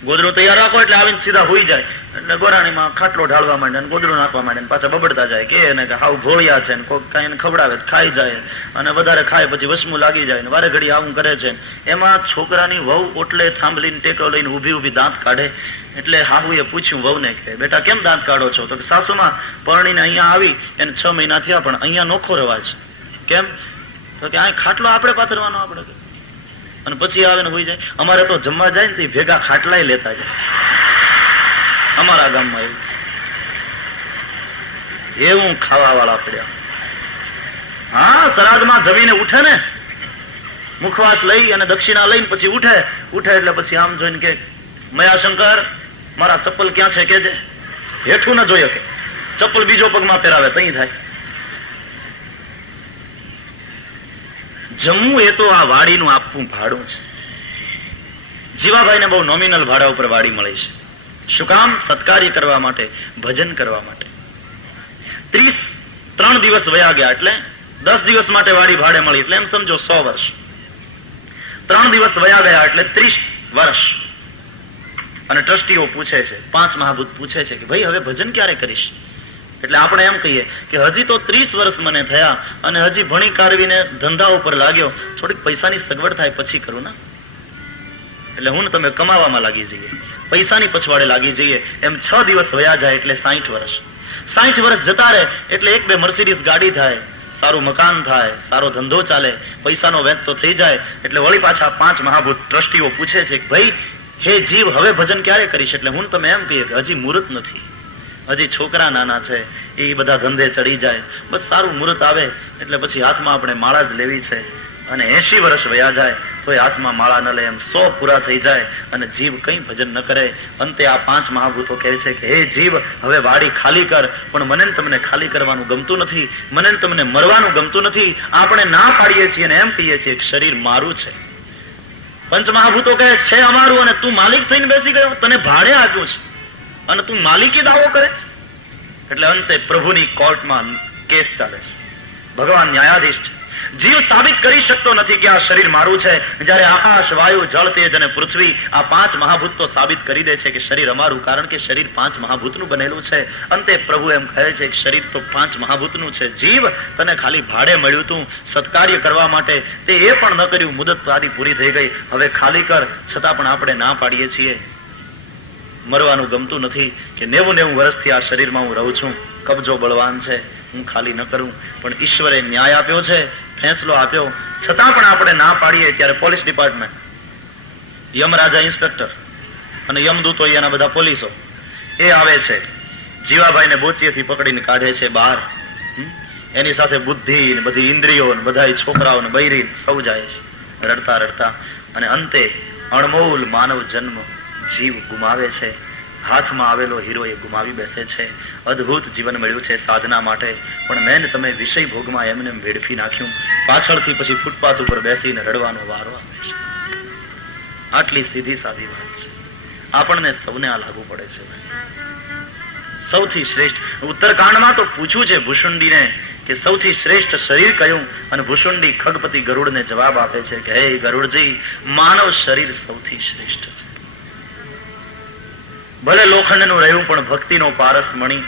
ગોદડું તૈયાર રાખો એટલે આવીને સીધા હોઈ જાય. એટલે ગોરાણીમાં ખાટલો ઢાળવા માંડે અને ગોદડું નાખવા માંડે ને પાછા બબડતા જાય કે એને હાવ ભોળિયા છે ને કોઈ કઈ એને ખવડાવે ખાઈ જાય અને વધારે ખાય પછી વસમું લાગી જાય ને વારે ઘડી આવું કરે છે. એમાં છોકરાની વહુ ઓટલે થાંભલીને ટેકો લઈને ઊભી ઊભી દાંત કાઢે. એટલે હાહુએ પૂછ્યું વહુને કે બેટા કેમ દાંત કાઢો છો? તો સાસુમાં પરણીને અહીંયા આવી એને 6 મહિના થયા પણ અહીંયા નોખો રવાજ. કેમ? તો કે આ ખાટલો આપણે પાથરવાનો આપણે. અને પછી આવે ને હોઈ જાય. અમારે તો જમવા જાય ને ભેગા ખાટલાય લેતા જાય અમારા ગામમાં. એવું ખાવા વાળા પડ્યા. હા, શ્રાદ્ધમાં જમીને ઉઠે ને, મુખવાસ લઈ અને દક્ષિણા લઈને પછી ઉઠે એટલે પછી આમ જોઈને કે મયાશંકર મારા ચપ્પલ ક્યાં છે કે હેઠું ન જોઈએ કે ચપ્પલ બીજો પગમાં પહેરાવે તઈ થાય. જમવું એ તો આ વાડીનું આપવું ભાડું છે. જીવાભાઈને બહુ નોમિનલ ભાડા ઉપર વાડી મળી છે. શું કામ? સત્કાર્ય કરવા માટે, ભજન કરવા માટે. 33 દિવસ વયા ગયા એટલે 10 દિવસ માટે વાડી ભાડે મળી એટલે એમ સમજો 100 વર્ષ. 3 દિવસ વયા ગયા એટલે 30 વર્ષ. અને ટ્રસ્ટીઓ પૂછે છે, 5 મહાભૂત પૂછે છે કે ભાઈ હવે ભજન ક્યારે કરીશ? એટલે આપણે એમ કહીએ કે હજી તો 30 વર્ષ મને થયા અને હજી ભણી કાઢવીને ધંધા ઉપર લાગ્યો, થોડીક પૈસાની સગવડ થાય પછી કરું ને. એટલે હું તમે કમાવામાં લાગી જઈએ, પૈસાની પછવાડે લાગી જઈએ. એમ 6 દિવસ વયા જાય એટલે 60 વર્ષ. 60 વર્ષ જતા રહે એટલે 1-2 મર્સિડીઝ ગાડી થાય, સારું મકાન થાય, સારો ધંધો ચાલે, પૈસાનો વેચ તો થઈ જાય. એટલે વળી પાછા 5 મહાભૂત ટ્રસ્ટીઓ પૂછે છે કે ભાઈ હે જીવ હવે ભજન ક્યારે કરીશ? એટલે હું તમે એમ કહીએ કે હજી મુહૂર્ત નથી, હજી છોકરા નાના છે, એ બધા ધંધે ચડી જાય, બસ સારું મુહૂર્ત આવે એટલે પછી હાથમાં આપણે માળા જ લેવી છે. અને 80 વર્ષ વયા જાય તો એ હાથમાં માળા ન લે. એમ 100 પૂરા થઈ જાય અને જીવ કઈ ભજન ન કરે. અંતે આ 5 મહાભૂતો કહે છે કે હે જીવ હવે વાડી ખાલી કર. પણ મને તમને ખાલી કરવાનું ગમતું નથી, મને તમને મરવાનું ગમતું નથી. આપણે ના પાડીએ છીએ અને એમ કહીએ છીએ કે શરીર મારું છે. પંચ મહાભૂતો કહે છે અમારું અને તું માલિક થઈને બેસી ગયો, તને ભાડે આપ્યું છે અને તું માલિકી દાવો કરે છે. એટલે અંતે પ્રભુની કોર્ટમાં કેસ ચાલે છે. ભગવાન ન્યાયાધીશ છે. જીવ સાબિત કરી શકતો નથી કે આ શરીર મારું છે, જ્યારે આકાશ, વાયુ, જળ, તેજ અને પૃથ્વી આ 5 મહાભૂત તો સાબિત કરી દે છે કે શરીર અમારું, કારણ કે શરીર 5 મહાભૂતનું બનેલું છે. અંતે પ્રભુ એમ કહે છે કે શરીર તો 5 મહાભૂતનું છે. જીવ તને ખાલી ભાડે મળ્યું તું સત્કાર્ય કરવા માટે, તે એ પણ ન કર્યું. મુદત આદિ પૂરી થઈ ગઈ, હવે ખાલી કર. છતાં પણ આપણે ના પાડીએ છીએ. મરવાનું ગમતું નથી કે 90 વર્ષથી આ શરીરમાં હું રહું છું, કબજો બળવાન છે, હું ખાલી ન કરું. પણ ઈશ્વરે ન્યાય આપ્યો છે, ફેંસલો આપ્યો, છતાં પણ આપણે ના પાડીએ. ત્યારે પોલીસ ડિપાર્ટમેન્ટ, યમરાજા ઇન્સ્પેક્ટર અને યમદૂતો એના બધા પોલીસો એ આવે છે, જીવાભાઈને બોચીએથી પકડીને કાઢે છે બહાર. એની સાથે બુદ્ધિ ને બધી ઇન્દ્રિયો ને બધા છોકરાઓ ને બૈરી સૌ જાય છે રડતા રડતા. અને અંતે અણમોલ માનવ જન્મ જીવ ગુમાવે છે. હાથમાં આવેલો હીરો એ ગુમાવી બેસે છે. અદ્ભુત જીવન મળ્યું છે સાધના માટે, પણ મેં તમે વિષય ભોગમાં એમને વેડફી નાખ્યું. પાછળથી પછી ફૂટપાથ ઉપર બેસીને રડવાનો વારો આવે છે. આટલી સીધી સાદી વાત છે. આપણને સૌને આ લાગુ પડે છે. સૌથી શ્રેષ્ઠ ઉત્તરકાંડમાં તો પૂછ્યું છે ભૂષુંડીને કે સૌથી શ્રેષ્ઠ શરીર કયું? અને ભૂષુંડી ખગપતિ ગરુડને જવાબ આપે છે કે હે ગરુડજી, માનવ શરીર સૌથી શ્રેષ્ઠ છે. ભલે લોખંડનું રહ્યું પણ ભક્તિનો પારસ મણી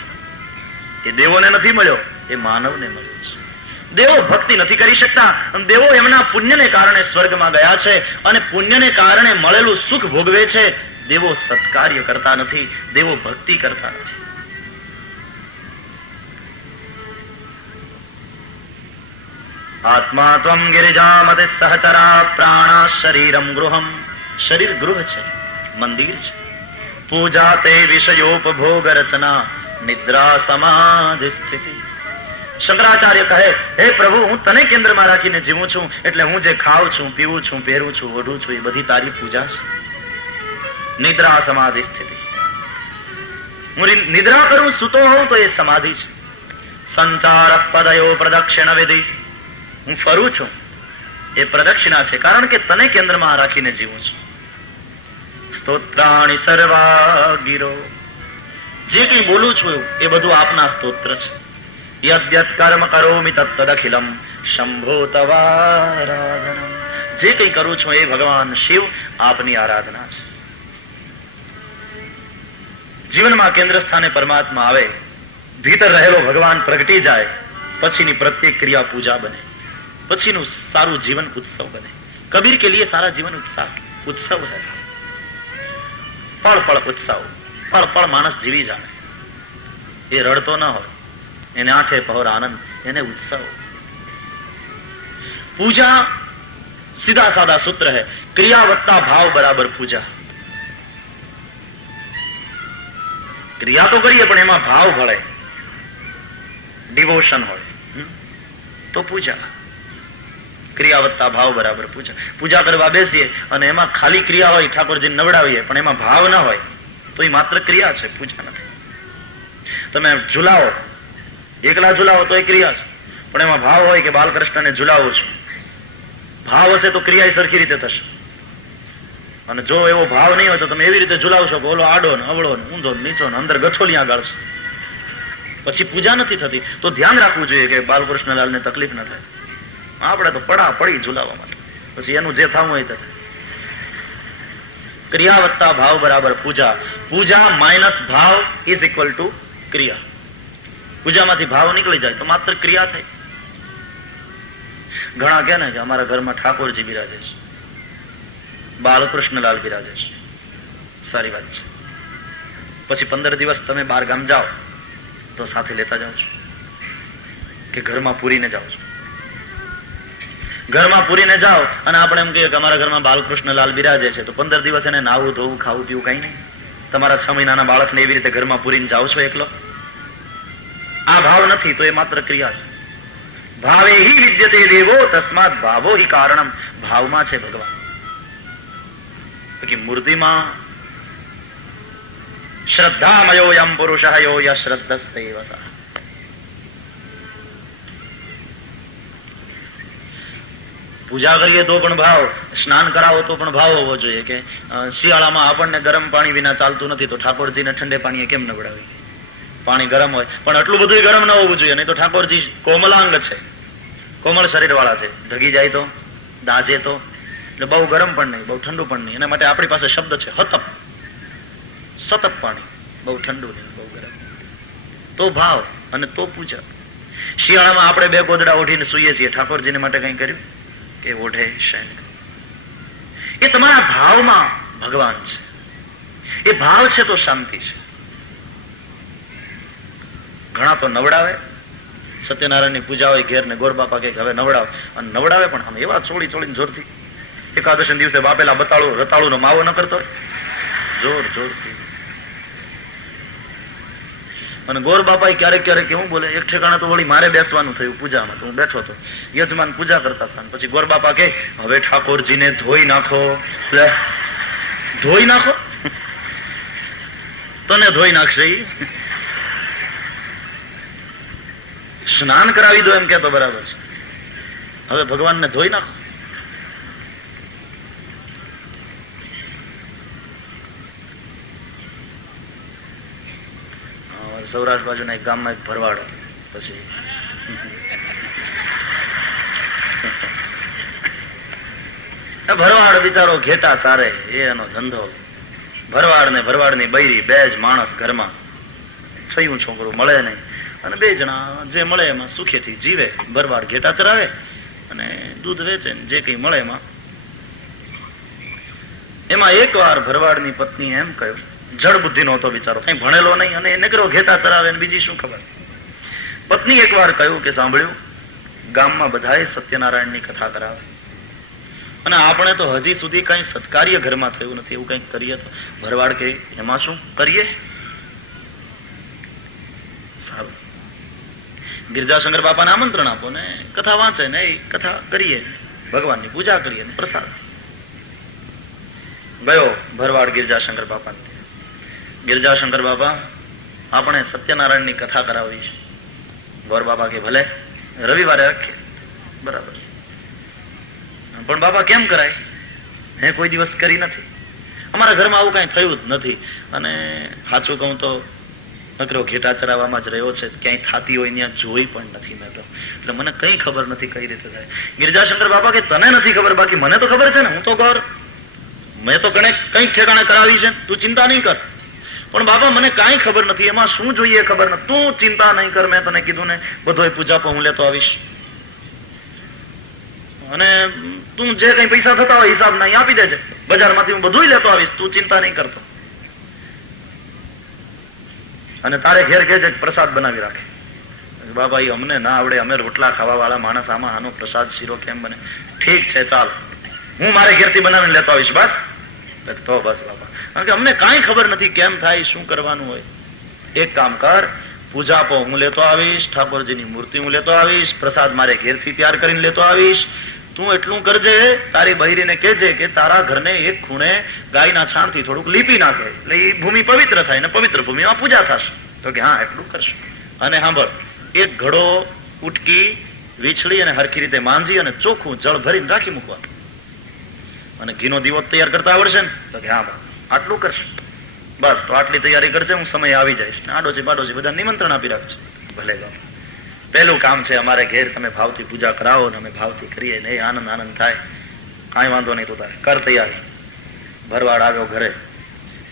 એ દેવોને નથી મળ્યો, એ માનવને મળ્યો છે. દેવો ભક્તિ નથી કરી શકતા. દેવો એમના પુણ્યને કારણે સ્વર્ગમાં ગયા છે અને પુણ્યને કારણે મળેલું સુખ ભોગવે છે. દેવો સત્કાર્ય કરતા નથી, દેવો ભક્તિ કરતા નથી. આત્મા ત્વમ ગિરિજામતિ સહચરા પ્રાણા શરીરમ ગૃહમ. શરીર ગૃહ છે, મંદિર છે. પૂજા તે વિષયોપભોગ રચના નિદ્રા સમાધિ સ્થિતિ. શંકરાચાર્ય કહે હે પ્રભુ, હું તને કેન્દ્રમાં રાખીને જીવું છું, એટલે હું જે ખાઉં છું, પીવું છું, પહેરું છું, ઓઢું છું, એ બધી તારી પૂજા છે. નિદ્રા સમાધિ સ્થિતિ. હું નિદ્રા કરું, સૂતો હોઉં તો એ સમાધિ છે. સંચાર પદયો પ્રદક્ષિણ વિધિ. હું ફરું છું એ પ્રદક્ષિણા છે, કારણ કે તને કેન્દ્રમાં રાખીને જીવું છું. સ્તોત્રાણી સર્વા ગિરો. જે કંઈ બોલું છું એ બધું આપના સ્તોત્ર છે. યદ્યત કર્મ કરોમિ તત્તદખિલમ શંભો તવારાધનમ. જે કંઈ કરું છું એ ભગવાન શિવ આપની આરાધના છે. જીવનમાં કેન્દ્ર સ્થાને પરમાત્મા આવે, ભીતર રહેલો ભગવાન પ્રગટી જાય, પછીની પ્રત્યેક ક્રિયા પૂજા બને, પછીનું સારું જીવન ઉત્સવ બને. કબીર કે લીએ સારા જીવન ઉત્સવ है. પળ પળ ઉત્સવ, પળ પળ માણસ જીવી જાય. એ રડતો ન હોય, એને આંખે પહોર આનંદ, એને ઉત્સવ. પૂજા સીધા સાદા સૂત્ર है, ક્રિયા વત્તા ભાવ બરાબર પૂજા. ક્રિયા તો કરીએ પણ એમાં ભાવ ભળે, ડિવોશન હોય તો પૂજા. ક્રિયા વત્તા ભાવ બરાબર પૂજા. પૂજા કરવા બેસીએ અને એમાં ખાલી ક્રિયા હોય, ઠાકોરજી નવડાવીએ, પણ એમાં ભાવ ના હોય તો એ માત્ર ક્રિયા છે, પૂજા નથી. તમે ઝુલાવો, એકલા ઝુલાવો તો એ ક્રિયા છે, પણ એમાં ભાવ હોય કે બાલકૃષ્ણને ઝુલાવું છું, ભાવ હશે તો ક્રિયા સરખી રીતે થશે. અને જો એવો ભાવ નહીં હોય તો તમે એવી રીતે ઝુલાવશો કે ઓલો આડો ને અવળો ને ઊંધો ને નીચો ને અંદર ગઠોલિયા ગાળશે, પછી પૂજા નથી થતી. તો ધ્યાન રાખવું જોઈએ કે બાલકૃષ્ણલાલને તકલીફ ન થાય. આપણે તો પડી ઝુલાવવા માટે, પછી એનું જે થવું હોય તે. ક્રિયા વત્તા ભાવ બરાબર પૂજા. પૂજા માઇનસ ભાવ ઇઝ ઇક્વલ ટુ ક્રિયા. પૂજામાંથી ભાવ નીકળી જાય તો માત્ર ક્રિયા થઈ. ઘણા કહે ને કે અમારા ઘરમાં ઠાકોરજી બિરાજે છે, બાલકૃષ્ણલાલ બિરાજે છે. સારી વાત છે. પછી 15 દિવસ તમે બાર ગામ જાઓ તો સાથે લેતા જાઓ છો કે ઘરમાં પૂરીને જાઓ છો? ઘરમાં પૂરીને જાઓ અને આપણે એમ કહીએ કે અમારા ઘરમાં બાલકૃષ્ણલાલ બિરાજે છે, તો 15 દિવસ એને નાવું ધોવું ખાવું પીવું કઈ નહીં. તમારા 6 મહિનાના બાળકને એવી રીતે ઘરમાં પૂરીને જાઓ છો એકલો? આ ભાવ નથી તો એ માત્ર ક્રિયા છે. ભાવે હિ વિદ્યતે દેવો તસ્માત ભાવો હિ કારણમ. ભાવમાં છે ભગવાન. મૂર્તિમાં શ્રદ્ધામયો યમ પુરુષ યો યશ્રદ્ધસ્તૈવ સઃ. પૂજા કરીએ તો પણ ભાવ, સ્નાન કરાવો તો પણ ભાવ હોવો જોઈએ. કે શિયાળામાં આપણને ગરમ પાણી વિના ચાલતું નથી, તો ઠાકોરજીને ઠંડે પાણીએ કેમ નવડાવી? પાણી ગરમ હોય પણ આટલું બધું ગરમ ન હોવું જોઈએ, નહીં તો ઠાકોરજી કોમલાંગ છે, કોમળ શરીર વાળા છે. ધગી જાય તો, દાજે તો, એટલે બહુ ગરમ પણ નહીં, બહુ ઠંડુ પણ નહીં. એના માટે આપણી પાસે શબ્દ છે હતપ, સતપ પાણી, બહુ ઠંડુ નહીં, બહુ ગરમ. તો ભાવ અને તો પૂજા. શિયાળામાં આપણે 2 ગોદડા ઓઢીને સૂઈએ છીએ, ઠાકોરજીને માટે કંઈ કર્યું કે ઓઢે શયન? એ તમારા ભાવમાં ભગવાન છે. એ ભાવ છે તો શાંતિ છે. ઘણા તો નવડાવે, સત્યનારાયણની પૂજા હોય ઘેર ને ગોરબાપા કે હવે નવડાવે, અને નવડાવે પણ આમ એવા ચોળીને જોરથી. એકાદશી દિવસે બાપેલા રતાળુ નો માવો ન કરતો જોરથી. અને ગોર બાપા ક્યારેક કેવું બોલે, એક ઠેકાણે તો વળી મારે બેસવાનું થયું પૂજામાં, તો હું બેઠો હતો, યજમાન પૂજા કરતા હતા, પછી ગોર બાપા કે હવે ઠાકોરજીને ધોઈ નાખો. ધોઈ નાખો? તને ધોઈ નાખશે? સ્નાન કરાવી દો એમ કેતો બરાબર છે. હવે ભગવાનને ધોઈ નાખો? સૌરાષ્ટ્ર બાજુના એક ગામમાં એક ભરવાડ, પછી ભરવાડ બિચારો ઘેટા ચારે, એનો ધંધો. ભરવાડ ને ભરવાડની બૈરી, 2 જ માણસ ઘરમાં. થયું છોકરું મળે નહીં, અને 2 જણા જે મળે એમાં સુખેથી જીવે. ભરવાડ ઘેટા ચરાવે અને દૂધ વેચે, જે કઈ મળે એમાં એકવાર ભરવાડની પત્ની એમ કહ્યું, જડ બુદ્ધિ નો હતો બિચારો, કઈ ભણેલો નહીં, અને નકરો ઘેટા ચરાવે ને બીજી શું ખબર. પત્ની એકવાર કહ્યું કે સાંભળ્યું, ગામમાં બધાએ સત્યનારાયણની કથા કરાવે, અને આપણે તો હજી સુધી કઈ સત્કાર્ય ઘરમાં થયું નથી, એવું કઈક કરીએ તો? ભરવાડ કે એમાં શું કરીએ? સારું, ગિરજાશંકર બાપાને આમંત્રણ આપો ને કથા વાંચે ને એ કથા કરીએ, ભગવાનની પૂજા કરીએ ને પ્રસાદ. ગયો ભરવાડ ગિરજાશંકર બાપા. ગિરજાશંકર બાપા આપણે સત્યનારાયણની કથા કરાવી છે. ગોર બાપા કે ભલે રવિવારે રાખીએ. બરાબર, પણ બાપા કેમ કરાય? મેં કોઈ દિવસ કરી નથી, અમારા ઘરમાં આવું કઈ થયું જ નથી. અને સાચું કહું તો નકરો ઘેટા ચરાવવામાં જ રહ્યો છે, ક્યાંય થાતી હોય ત્યાં જોઈ પણ નથી મેં તો, એટલે મને કઈ ખબર નથી કઈ રીતે થાય. ગિરજાશંકર બાપા કે તને નથી ખબર, બાકી મને તો ખબર છે ને, હું તો ગોર, મેં તો કઈક ઠેકાણે કરાવી છે, તું ચિંતા નહીં કર. પણ બાપા મને કાંઈ ખબર નથી, એમાં શું જોઈએ ખબર નથી, તું ચિંતા નહીં કર, મેં તને કીધું ને બધો પૂજા પર હું લેતો આવીશ, અને તું જે કઈ પૈસા થતા હોય હિસાબ નહીં આપી દેજે, બજારમાંથી હું બધું લેતો આવીશ, તું ચિંતા નહીં કરતો. અને તારે ઘેર ઘેર પ્રસાદ બનાવી રાખે. બાબા એ અમને ના આવડે, અમે રોટલા ખાવા વાળા માણસ, આમાં આનો પ્રસાદ શીરો કેમ બને? ઠીક છે ચાલ, હું મારે ઘેરથી બનાવીને લેતો આવીશ. બસ તો બસ બાબા, કારણ કે અમને કાંઈ ખબર નથી કેમ થાય, શું કરવાનું હોય. એક કામ કર, પૂજા પર હું લેતો આવીશ, ઠાકોરજીની મૂર્તિ હું લેતો આવીશ, પ્રસાદ મારે ઘેરથી તૈયાર કરીને લેતો આવીશ. તું એટલું કરજે, તારી બહેરીને કહેજે કે તારા ઘરને એક ખૂણે ગાયના છાણથી થોડુંક લીપી નાખે, એટલે એ ભૂમિ પવિત્ર થાય ને પવિત્ર ભૂમિમાં પૂજા થશે. તો કે હા એટલું કરશું. અને સાંભળ, એક ઘડો ઉટકી વીછળી અને હરખી રીતે માંજી અને ચોખ્ખું જળ ભરીને રાખી મૂકવા. અને ઘીનો દીવો તૈયાર કરતા આવડશે ને? તો કે હા આટલું કરશે. બસ તો આટલી તૈયારી કરજે, હું સમય આવી જઈશ. આડોશી પાડોશી બધા નિમંત્રણ આપી રાખશે. ભલે ગામ પહેલું કામ છે, અમારે ઘેર તમે ભાવથી પૂજા કરાવો ને અમે ભાવથી કરીએ ને, આનંદ આનંદ થાય. કાંઈ વાંધો નહીં, તો તારે કર તૈયારી. ભરવાડ આવ્યો ઘરે,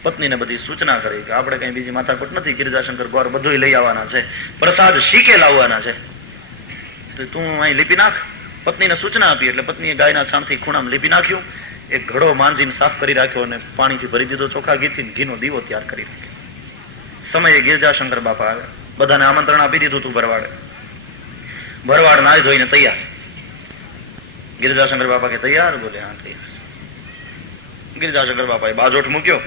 પત્નીને બધી સૂચના કરી કે આપણે કઈ બીજી માથાકૂટ નથી, ગિરજાશંકર ગોર બધું લઈ આવવાના છે, પ્રસાદ શીકે લાવવાના છે, તો તું અહીં લીપી નાખ. પત્નીને સૂચના આપી એટલે પત્નીએ ગાયના છાણથી ખૂણામાં લીપી નાખ્યું. એક ઘડો માંજીને સાફ કરી રાખ્યો અને પાણીથી ભરી દીધો ચોખ્ખા ઘીથી, ઘીનો દીવો તૈયાર કરી રાખ્યો. સમયે ગિરજાશંકર બાપા આવ્યા, બધાને આમંત્રણ આપી દીધું તું ભરવાડે. ભરવાડ નાઈ ધોઈને તૈયાર. ગિરજાશંકર બાપા કે તૈયાર? બોલે હા તૈયાર. ગિરજાશંકર બાપાએ બાજોઠ મૂક્યો,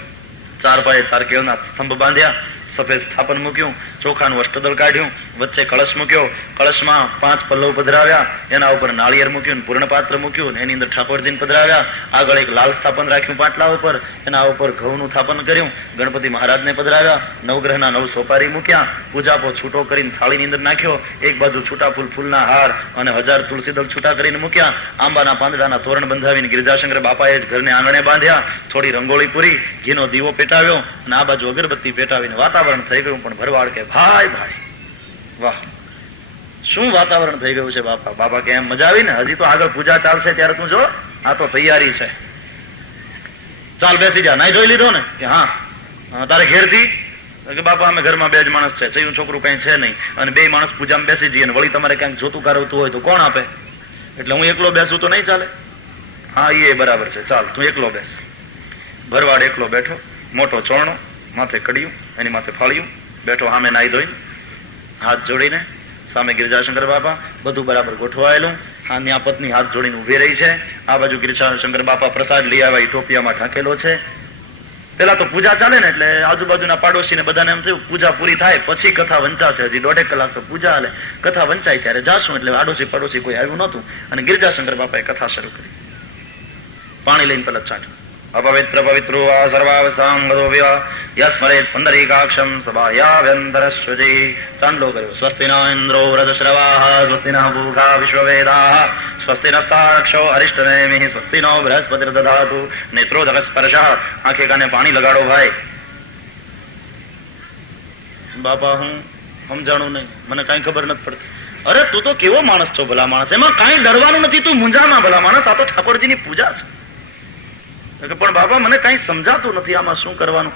ચાર પાયે ચાર કેળના સ્તંભ બાંધ્યા, સફેદ સ્થાપન મૂક્યું, ચોખાનું અષ્ટદળ કાઢ્યું, વચ્ચે કળશ મૂક્યો, કળશમાં 5 પલ્લવ પધરાવ્યા, એના ઉપર નાળિયેર મૂક્યું, પૂર્ણપાત્ર મૂક્યું, એની અંદર ઠાકોરજીને પધરાવ્યા. આગળ એક લાલ સ્થાપન રાખ્યું પાટલા ઉપર, એના ઉપર ઘઉંનું સ્થાપન કર્યું, ગણપતિ મહારાજને પધરાવ્યા, નવગ્રહના 9 સોપારી મૂક્યા, પૂજાપો છૂટો કરીને થાળીની અંદર નાખ્યો, એક બાજુ છૂટા ફૂલના હાર અને 1000 તુલસીદળ છૂટા કરીને મૂક્યા, આંબાના પાંદડાના તોરણ બંધાવીને ગિરજાશંકર બાપાએ જ ઘરને આંગણે બાંધ્યા, થોડી રંગોળી પૂરી, ઘીનો દીવો પેટાવ્યો અને આ બાજુ અગરબત્તી પેટાવીને વાતાવરણ થઈ ગયું. પણ ભરવાડ કે ભાઈ વાહ, શું વાતાવરણ થઈ ગયું છે બાપા. બાપા કે એમ મજા આવી ને? હજી તો આગળ પૂજા ચાલશે ત્યારે તું જો, આ તો તૈયારી છે. ચાલ બેસી જા. નાઈ જોઈ લીધો ને? કે હા. તારે ઘેરથી? કે બાપા અમે ઘરમાં 2 જ માણસ છે, ચયું છોકરું કઈ છે નહીં, અને 2 માણસ પૂજામાં બેસી જઈએ, વળી તમારે ક્યાંક જોતું કારવતું હોય તો કોણ આપે? એટલે હું એકલો બેસું તો નહીં ચાલે? હા એ બરાબર છે, ચાલ તું એકલો બેસ. ભરવાડ એકલો બેઠો, મોટો ચોરણો, માથે કડિયું, એની માથે ફાળ્યું, બેઠો, સામે નાઈ ધોઈને હાથ જોડીને, સામે ગિરજાશંકર બાપા, બધું બરાબર ગોઠવાયેલું. હા ત્યાં પત્ની હાથ જોડીને ઉભી રહી છે, આ બાજુ ગિરજાશંકર બાપા પ્રસાદ લઈ આવ્યા, ટોપિયામાં ઢાંકેલો છે. પેલા તો પૂજા ચાલે ને એટલે આજુબાજુના પાડોશીને બધાને એમ થયું પૂજા પૂરી થાય પછી કથા વંચાશે, હજી 1.5 કલાક તો પૂજા હાલે, કથા વંચાય ત્યારે જાશું. એટલે આડોશી પાડોશી કોઈ આવ્યું નહોતું અને ગિરજાશંકર બાપાએ કથા શરૂ કરી. પાણી લઈને પેલા છાંટ્યું. અપવિત્ર પવિત્રો આ સર્વાવસામ ગદોવ્ય યસ્મરેત પુંડરીકાક્ષમ સભાયાભ્યંતરશ્વજી. ચાંદલો કર્યો. સ્વસ્તિના ઇન્દ્રો વ્રજશ્રવાઃ સ્વસ્તિના ભૂખા વિશ્વવેદાઃ સ્વસ્તિ નસ્તાક્ષો અરિષ્ટનેમિઃ સ્વસ્તિનો બૃહસ્પતિર્દધાતુ નેત્રોદક સ્પર્શઃ. આંખે કાને પાણી લગાડો ભાઈ. બાપા હું સમજાણું નહીં, મને કઈ ખબર નથી પડતી. અરે તું તો કેવો માણસ છો ભલા માણસ, એમાં કઈ ડરવાનું નથી, તું મૂંઝામાં ભલા માણસ, આ તો ઠાકોરજીની પૂજા છે. પણ બાપા મને કઈ સમજાતું નથી, આમાં શું કરવાનું?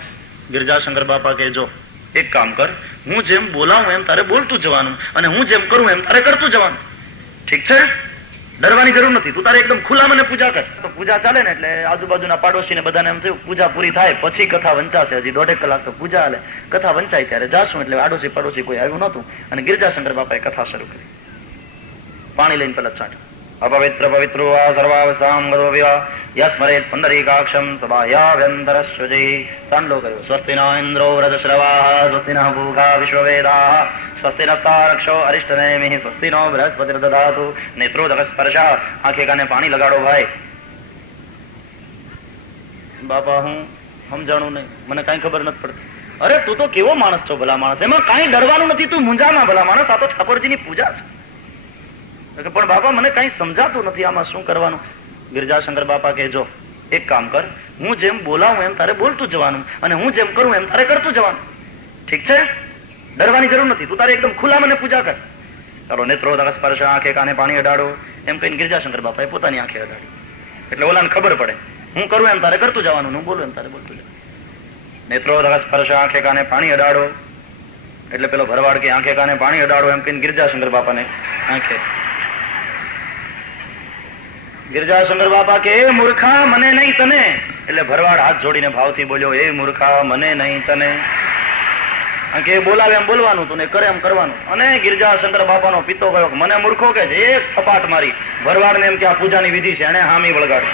ગિરજાશંકર બાપા કે જો એક કામ કર, હું જેમ બોલાવું એમ તારે બોલતું જવાનું, અને હું જેમ કરું એમ તારે કરતું જવાનું. ઠીક છે? ડરવાની જરૂર નથી, તું તારે એકદમ ખુલ્લા મને પૂજા કર. તો પૂજા ચાલે ને એટલે આજુબાજુના પાડોશીને બધાને એમ થયું પૂજા પૂરી થાય પછી કથા વંચાશે, હજી 1.5 કલાક તો પૂજા હાલે, કથા વંચાય ત્યારે જાશું. એટલે આડોશી પાડોશી કોઈ આવ્યું નહોતું અને ગિરજાશંકર બાપાએ કથા શરૂ કરી. પાણી લઈને પેલા છાંટ. અપવિત્ર પવિત્રો આ સર્વાવસામ ગદોવ્ય યસ્મરેત પુંડરીકાક્ષમ સભાયાભ્યંતરશ્વજી. ચાંદલો કર્યો. સ્વસ્તિના ઇન્દ્રો વ્રજશ્રવાઃ સ્વસ્તિના ભૂખા વિશ્વવેદાઃ સ્વસ્તિ નસ્તારક્ષો અરિષ્ટનેમિઃ સ્વસ્તિનો બૃહસ્પતિર્દધાતુ નેત્રોદક સ્પર્શઃ. આંખે કાને પાણી લગાડો ભાઈ. બાપા હું સમજાણું નહીં, મને કઈ ખબર નથી પડતી. અરે તું તો કેવો માણસ છો ભલા માણસ, એમાં કઈ ડરવાનું નથી, તું મૂંઝામાં ભલા માણસ, આ તો ઠાકોરજીની પૂજા છે. પણ બાપા મને કઈ સમજાતું નથી, આમાં શું કરવાનું? ગિરજાશંકર બાપા કે જો એક કામ કર, હું જેમ બોલાવું એમ તારે બોલતું જવાનું, અને હું જેમ કરું એમ તારે કરતું જવાનું. ઠીક છે? ડરવાની જરૂર નથી, તું તારે એકદમ ખુલ્લા મને પૂજા કર. ચાલો નેત્રોદક સ્પર્શ, આંખે કાને પાણી અડાડો, એમ કહીને ગિરજાશંકર બાપાએ પોતાની આંખે અડાડી. એટલે ઓલાને ખબર પડે, હું કરું એમ તારે કરતું જવાનું, હું બોલું એમ તારે બોલતું જવાનું. નેત્રોદક સ્પર્શ, આંખે કાને પાણી અડાડો, એટલે પેલો ભરવાડ કે આંખે કાને પાણી અડાડો એમ કહીને ગિરજાશંકર બાપાને આંખે. ગિરજાશંકર બાપા કે એ મૂર્ખા મને નહીં તને. એટલે ભરવાડ હાથ જોડીને ભાવથી બોલ્યો, એ મૂર્ખા મને નહીં તને. કે બોલાવે એમ બોલવાનું તું ને કરે એમ કરવાનું. અને ગિરજાશંકર બાપાનો પિત્તો ગયો, મને મૂર્ખો કે છે. એક થપાટ મારી ભરવાડને એમ કે આ પૂજાની વિધિ છે, એને હામી વળગાડી.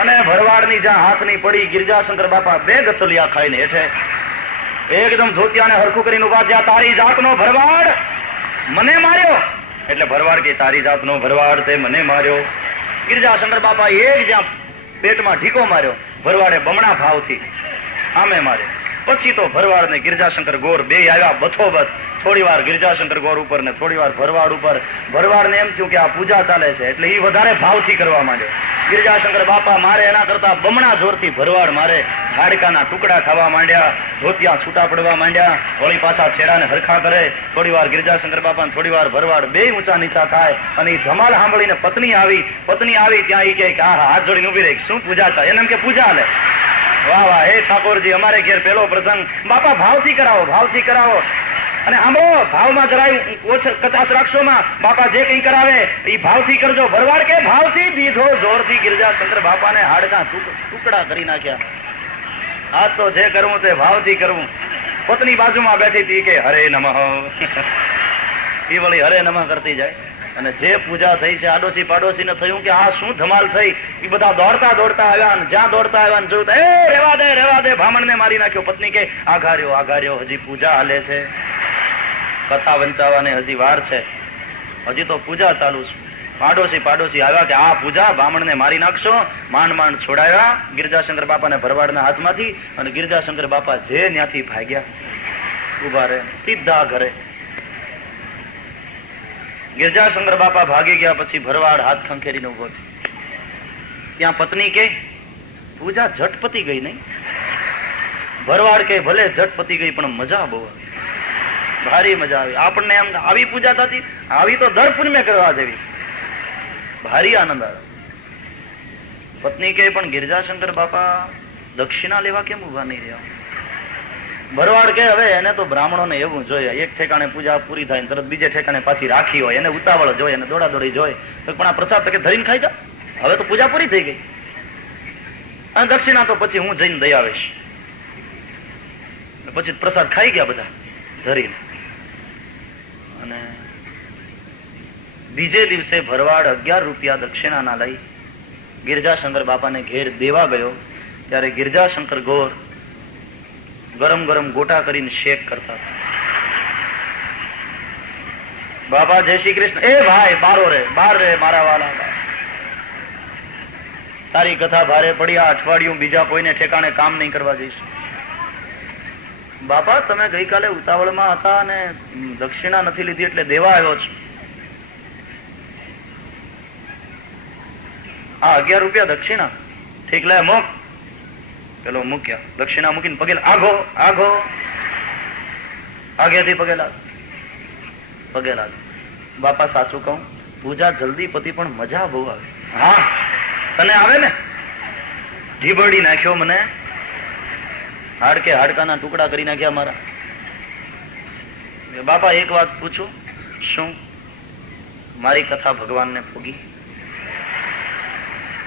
અને ભરવાડની જ્યાં હાથની પડી, ગિરજાશંકર બાપા બે ગથલિયા ખાઈને હેઠે એકદમ ધોતિયાને હરખું કરીને ઉભા થયા. તારી જાતનો ભરવાડ મને માર્યો. એટલે ભરવાડ કે તારી જાતનો ભરવાડ તે મને માર્યો. ગિરજાશંકર બાપા એક જ્યાં પેટમાં ઢીકો માર્યો, ભરવાડે બમણા ભાવથી આમે માર્યો. પછી તો ભરવાડ ને ગિરજાશંકર ગોર બે આવ્યા બથોબથ. થોડી વાર ગિરજાશંકર ગોર ઉપર ને થોડી વાર ભરવાડ ઉપર. ભરવાડને એમ થયું કે આ પૂજા ચાલે છે, એટલે એ વધારે ભાવથી કરવા માંડ્યો. ગિરજાશંકર બાપા મારે એના કરતા બમણા જોરથી ભરવાડ મારે. હાડકાના ટુકડા ખાવા માંડ્યા, ધોતિયા છૂટા પડવા માંડ્યા. વળી પાછા છેડાને હરખા કરે. થોડી વાર ગિરજાશંકર બાપા ને થોડી વાર ભરવાડ બે ઊંચા નીચા થાય. અને એ ધમાલ સાંભળીને પત્ની આવી ત્યાં એ કે હા હાથ જોડીને ઉભી રહી, શું પૂજા છે? એને એમ કે પૂજા લે. વાહ વાહ, હે ઠાકોરજી, અમારે ઘેર પેલો પ્રસંગ. બાપા ભાવથી કરાવો, ભાવથી કરાવો. અને સાંભળો, ભાવમાં જરાય કચાશ રાખશો માં. બાપા જે કઈ કરાવે એ ભાવથી કરજો. ભરવાડ કે ભાવથી દીધો જોરથી. ગિરજાશંકર બાપાને હાડકા ટુકડા કરી નાખ્યા. આ તો જે કરવું તે ભાવથી કરવું. પત્ની બાજુમાં બેઠી હતી કે હરે નમઃ. એ વળી હરે નમઃ કરતી જાય. અને જે પૂજા થઈ છે, આડોશી પાડોશી ને થયું કે આ શું ધમાલ થઈ. એ બધા દોડતા આવ્યા, અને જ્યાં દોડતા આવ્યા ને જોયું એ રેવા દે ભામણને મારી નાખ્યો. પત્ની કે આઘાર્યો, હજી પૂજા હાલે છે, કથા વંચાવવાની હજી વાર છે, હજી તો પૂજા ચાલુ છે. પાડોશી આવ્યા કે આ પૂજા બામણને મારી નાખશો. માંડ છોડાવ્યા ગિરજાશંકર બાપાને ભરવાડના હાથમાંથી. અને ગિરજાશંકર બાપા જે ત્યાંથી ભાગ્યા, ઉભા રહે સીધા ઘરે. ગિરજાશંકર બાપા ભાગી ગયા પછી ભરવાડ હાથ ખંખેરીને ઉભો છે. ત્યાં પત્ની કે પૂજા ઝટપતી ગઈ નહીં. ભરવાડ કે ભલે ઝટપતી ગઈ પણ મજા બહુ આવી, ભારી મજા આવી. આપણને એમ આવી પૂજા થતી, આવી તો દર પૂનમે કરવા જેવી, ભારી આનંદ આવે. પત્ની કે પણ ગિરજાશંકર બાપા દક્ષિણા લેવા કેમ ઉભા નહીં રહ્યા? ભરવાડ કે હવે એને તો બ્રાહ્મણોને એવું જોઈએ, એક ઠેકાણે પૂજા પૂરી થાય તરત બીજે ઠેકાણે પાછી રાખી હોય, એને ઉતાવળ જોઈએ, એને દોડાદોડી જોઈએ. પણ આ પ્રસાદ તો કે ધરીને ખાઈ જા, હવે તો પૂજા પૂરી થઈ ગઈ. અને દક્ષિણા તો પછી હું જઈને દઈ આવીશ. પછી પ્રસાદ ખાઈ ગયા બધા ધરીને. અને બીજે દિવસે ભરવાડ 11 રૂપિયા દક્ષિણાના લઈ ગિરજાશંકર બાપાને ઘેર દેવા ગયો. ત્યારે ગિરજાશંકર ગોર ગરમ ગોટા કરીને શેક કરતા હતા. બાબા જય શ્રી કૃષ્ણ. એ ભાઈ બાર રે મારા વાલા, તારી કથા ભારે પડી. આ અઠવાડિયું બીજા કોઈને ઠેકાણે કામ નહીં કરવા જઈશ. બાપા તમે ગઈકાલે ઉતાવળમાં હતા અને દક્ષિણા નથી લીધી એટલે દેવા આવ્યો છું. આ 11 રૂપિયા દક્ષિણા, ઠીક લે મોક. પેલો મૂક્યા, દક્ષિણા મૂકીને પગે આઘો આગેથી પગે લાગ. બાપા સાચું કહું, પૂજા જલ્દી પતી પણ મજા બહુ આવે. હા તને આવે ને? ઢીબડી નાખ્યો મને, હાડકાના ટુકડા કરી નાખ્યા મારા. બાપા એક વાત પૂછું, શું મારી કથા ભગવાનને પોગી?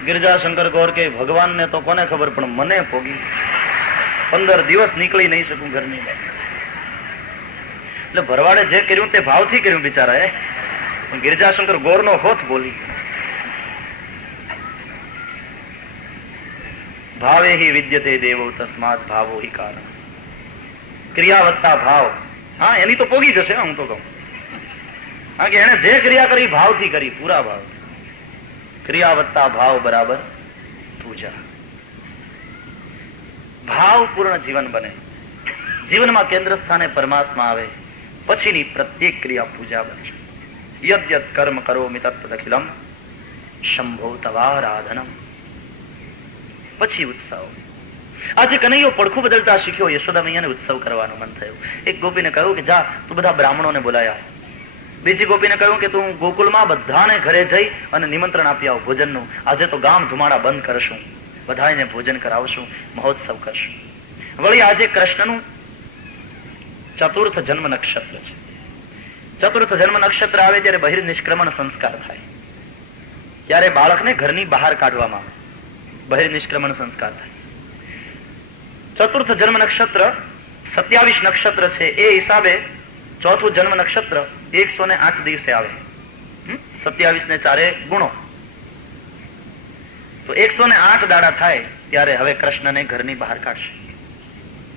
ગિરજાશંકર ગોર કે ભગવાનને તો કોને ખબર પણ મને પોગી. 15 દિવસ નીકળી નહીં શકું ઘરની. એટલે ભરવાડે જે કર્યું તે ભાવથી કર્યું બિચારા. પણ ગિરજાશંકર ગોરનો હોથ બોલી. ભાવે હિ વિદ્યતે દેવો તસ્માત ભાવો હિ કારણ. ક્રિયા વત્તા ભાવ. હા એની તો પોગી જશે. હું તો કહું હા કે એને જે ક્રિયા કરી ભાવથી કરી, પૂરા ભાવ. ક્રિયા વત્તા ભાવ બરાબર પૂજા. ભાવપૂર્ણ જીવન બને, જીવનમાં કેન્દ્ર સ્થાને પરમાત્મા આવે, પછીની પ્રત્યેક ક્રિયા પૂજા બનશે. યદ્યત કર્મ કરોમિ તત્તદખિલમ શંભો તવારાધનમ. પછી ઉત્સવ. આજે કનૈયો પડખું બદલતા શીખ્યો. યશોદા મૈયાને ઉત્સવ કરવાનું મન થયું. એક ગોપીને કહ્યું કે જા તું બધા બ્રાહ્મણોને બોલાયા. બીજી ગોપીને કહ્યું કે તું ગોકુલમાં બધાને ઘરે જઈ અને નિમંત્રણ આપી આવ ભોજનનું. આજે તો ગામ ધુમાડા બંધ કરશું, બધાને ભોજન કરાવશું, મહોત્સવ કરશું. વળી આજે કૃષ્ણનું ચતુર્થ જન્મ નક્ષત્ર છે. ચતુર્થ જન્મ નક્ષત્ર આવે ત્યારે બહિર્નિષ્ક્રમણ સંસ્કાર થાય. ત્યારે બાળકને ઘરની બહાર કાઢવામાં આવે, બહિર્નિષ્ક્રમણ સંસ્કાર થાય. ચતુર્થ જન્મ નક્ષત્ર 27 નક્ષત્ર છે. એ હિસાબે ચોથું જન્મ નક્ષત્ર 108 દિવસે આવે. 27 ને 4 ગુણો, તો 108 દાડા થાય ત્યારે હવે કૃષ્ણને ઘરની બહાર કાઢશે.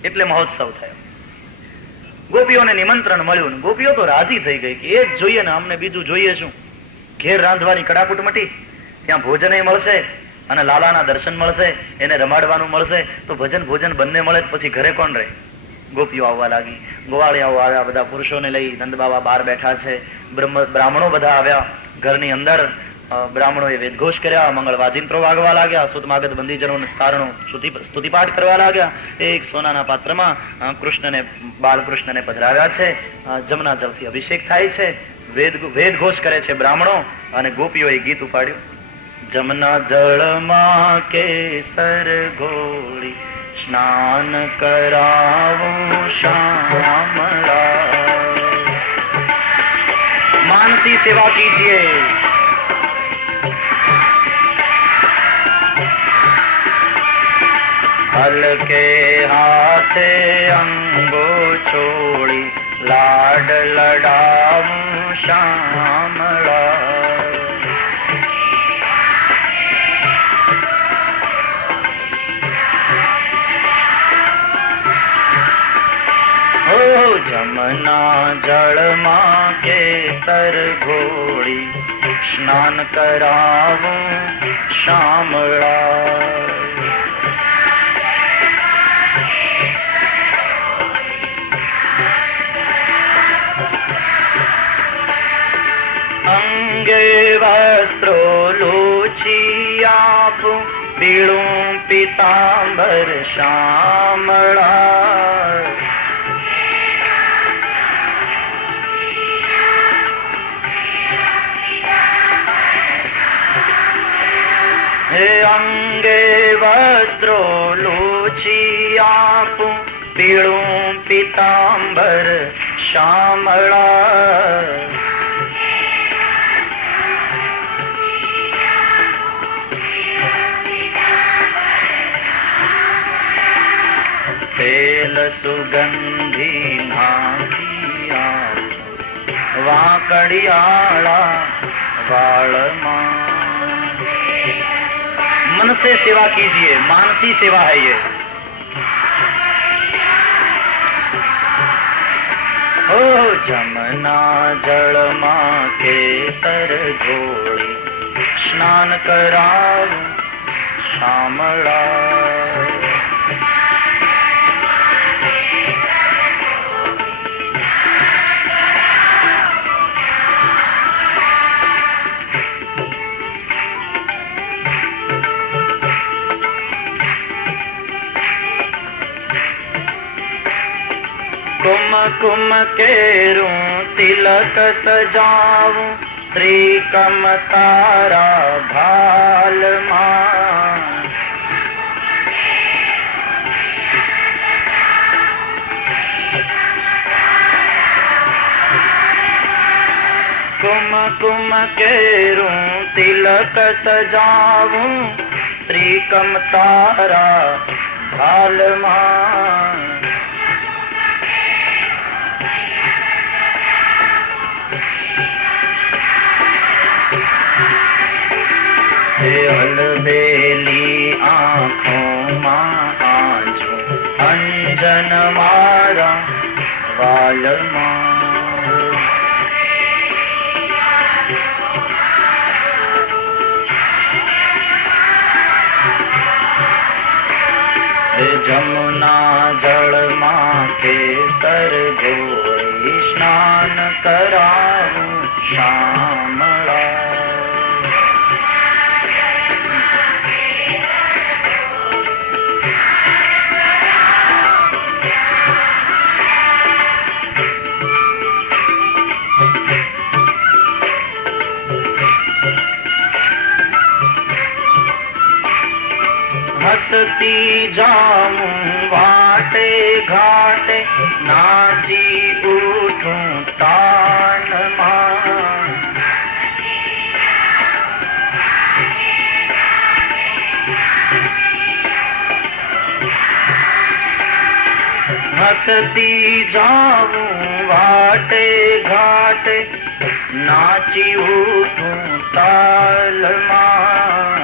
એટલે મહોત્સવ થયો. ગોપીઓને નિમંત્રણ મળ્યું. ગોપીઓ તો રાજી થઈ ગઈ કે એ જ જોઈએ ને, અમને બીજું જોઈએ શું? ઘેર રાંધવાની કડાકૂટ મટી, ત્યાં ભોજન મળશે અને લાલાના દર્શન મળશે, એને રમાડવાનું મળશે, તો ભોજન બંને મળે પછી ઘરે કોણ રહે? ગોપીઓ આવવા લાગી, ગોવાળિયાઓ આવ્યા, બધા પુરુષોને લઈ નંદ બાબા બહાર બેઠા છે. બ્રાહ્મણો બધા આવ્યા ઘરની અંદર. બ્રાહ્મણોએ વેદઘોષ કર્યા, મંગળ વાજિંત્રો વાગવા લાગ્યા, સુતમાગત બંદીજનોને તારણો સ્તુતિપાઠ કરવા લાગ્યા. એક સોનાના પાત્રમાં બાળકૃષ્ણને પધરાવ્યા છે. જમના જળથી અભિષેક થાય છે, વેદઘોષ કરે છે બ્રાહ્મણો, અને ગોપીઓએ ગીત ઉપાડ્યું. જમના જળમાં કેસર ઘોળી સ્નાન કરાવું શ્યામળા. માનસી સેવા કીજીએ. હલકે હાથે અંગો છોડી લાડ લડાવું શ્યામળા. જમના જળમાં કેસર ઘોળી સ્નાન કરાવું શ્યામળા. અંગે વસ્ત્રો લોચી આપું, પીળું પીતાંબર શ્યામળા. હે અંગે વસ્ત્રો લોચી આપું, પીળું પીતાંબર શ્યામળા. તેલ સુગંધી નાખી આપું, વાંકડિયાળા વાળમાં. मन से सेवा कीजिए, मानसी सेवा है ये. ओ जमना जळમાં કેસર ઘોળી સ્નાન કરાવું શ્યામળા. कुम केरूं तिलक सजाऊं, त्रिकम तारा भाल मां. कुम केरूं तिलक सजाऊं, त्रिकम तारा भाल मां. अलबेली आँखों मां आजू अंजन मारा वाल मां. जमुना जल मां केसर घोળી स्नान कराऊं श्यामळा. હસતી જાઉં વાટે ઘાટે, નાચી ઉઠું તાનમાં. હસતી જાઉં વાટે ઘાટે, નાચી ઉઠું તાલમાં.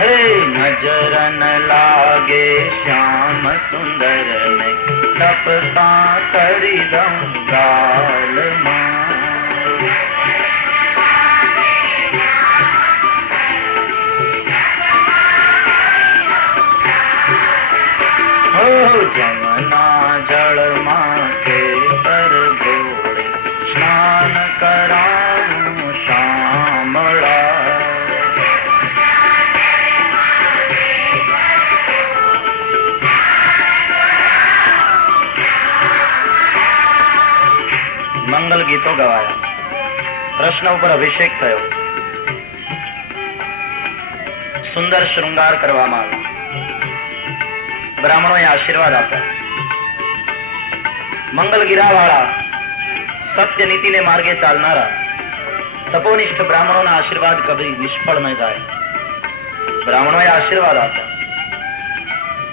હે નજર ન લાગે શ્યામ સુંદર ને, તપતા કરી દઉં ગાલમાં. જમના જળમાં કેસર ઘોડે, સ્નાન કરાવું શામળા. મંગલ ગીતો ગવાયા, કૃષ્ણ ઉપર અભિષેક થયો, સુંદર શૃંગાર કરવામાં આવ્યો. બ્રાહ્મણોએ આશીર્વાદ આપ્યા. મંગલ ગીરા વાળા, સત્ય નીતિને માર્ગે ચાલનારા તપોનિષ્ઠ બ્રાહ્મણોના આશીર્વાદ કભી નિષ્ફળ ન જાય. બ્રાહ્મણોએ આશીર્વાદ આપ્યા.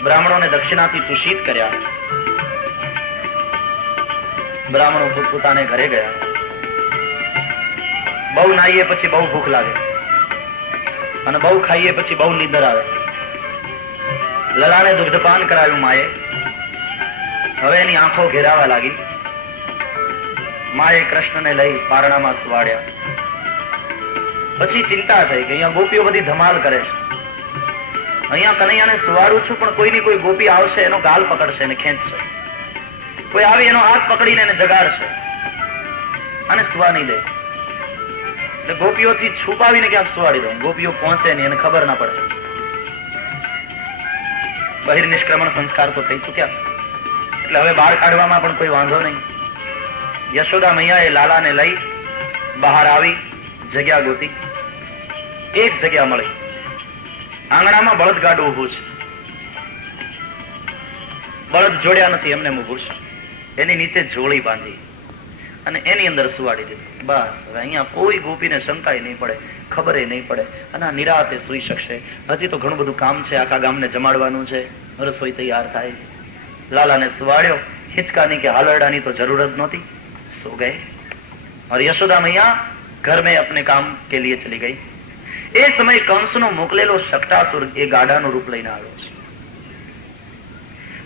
બ્રાહ્મણોને દક્ષિણાથી તુષિત કર્યા. બ્રાહ્મણો પોતપોતાને ઘરે ગયા. બહુ નાહીએ પછી બહુ ભૂખ લાગે, અને બહુ ખાઈએ પછી બહુ નીંદર આવે. લલાને દુગ્ધપાન કરાવ્યું માએ. હવે એની આંખો ઘેરાવા લાગી. માએ કૃષ્ણને લઈ પારણામાં સુવાડ્યા. પછી ચિંતા થઈ કે અહીંયા ગોપીઓ બધી ધમાલ કરે છે. અહીંયા કનૈયાને સુવાડું છું, પણ કોઈની કોઈ ગોપી આવશે, એનો ગાલ પકડશે અને ખેંચશે. કોઈ આવી એનો હાથ પકડીને એને જગાડશે અને સુવા નહીં દે. એટલે ગોપીઓથી છુપાવીને ક્યાંક સુવાડી દઉં, ગોપીઓ પહોંચે નહીં, એને ખબર ના પડે. બહિર્નિષ્ક્રમણ સંસ્કાર તો થઈ ચુક્યા, એટલે હવે બહાર કાઢવામાં પણ કોઈ વાંધો નહીં. યશોદા મૈયાએ લાલાને લઈ બહાર આવી, જગ્યા ગોતી. એક જગ્યા મળી. આંગણામાં બળદગાડું ઊભું છે. બળદ જોડ્યા નથી, એમને ઊભું છે. એની નીચે જોળી બાંધી અને એની અંદર સુવાડી દીધું. બસ હવે અહીંયા કોઈ ગોપીને શંકાય નહીં પડે, ખબરે નહીં પડે, અને આ નિરાતે સુઈ શકશે. હજી તો ઘણું બધું કામ છે, આખા ગામને જમાડવાનું છે, રસોઈ તૈયાર થાય છે. લાલાને સુવાડ્યો. હિંચકાની કે હાલરડાની તો જરૂર જ નહોતી. सो गए और यशोदा मैया घर में अपने काम के लिए चली गई. એ સમય કંસનો મોકલેલો શકટાસુર એ ગાડાનું રૂપ લઈને આવ્યો છે.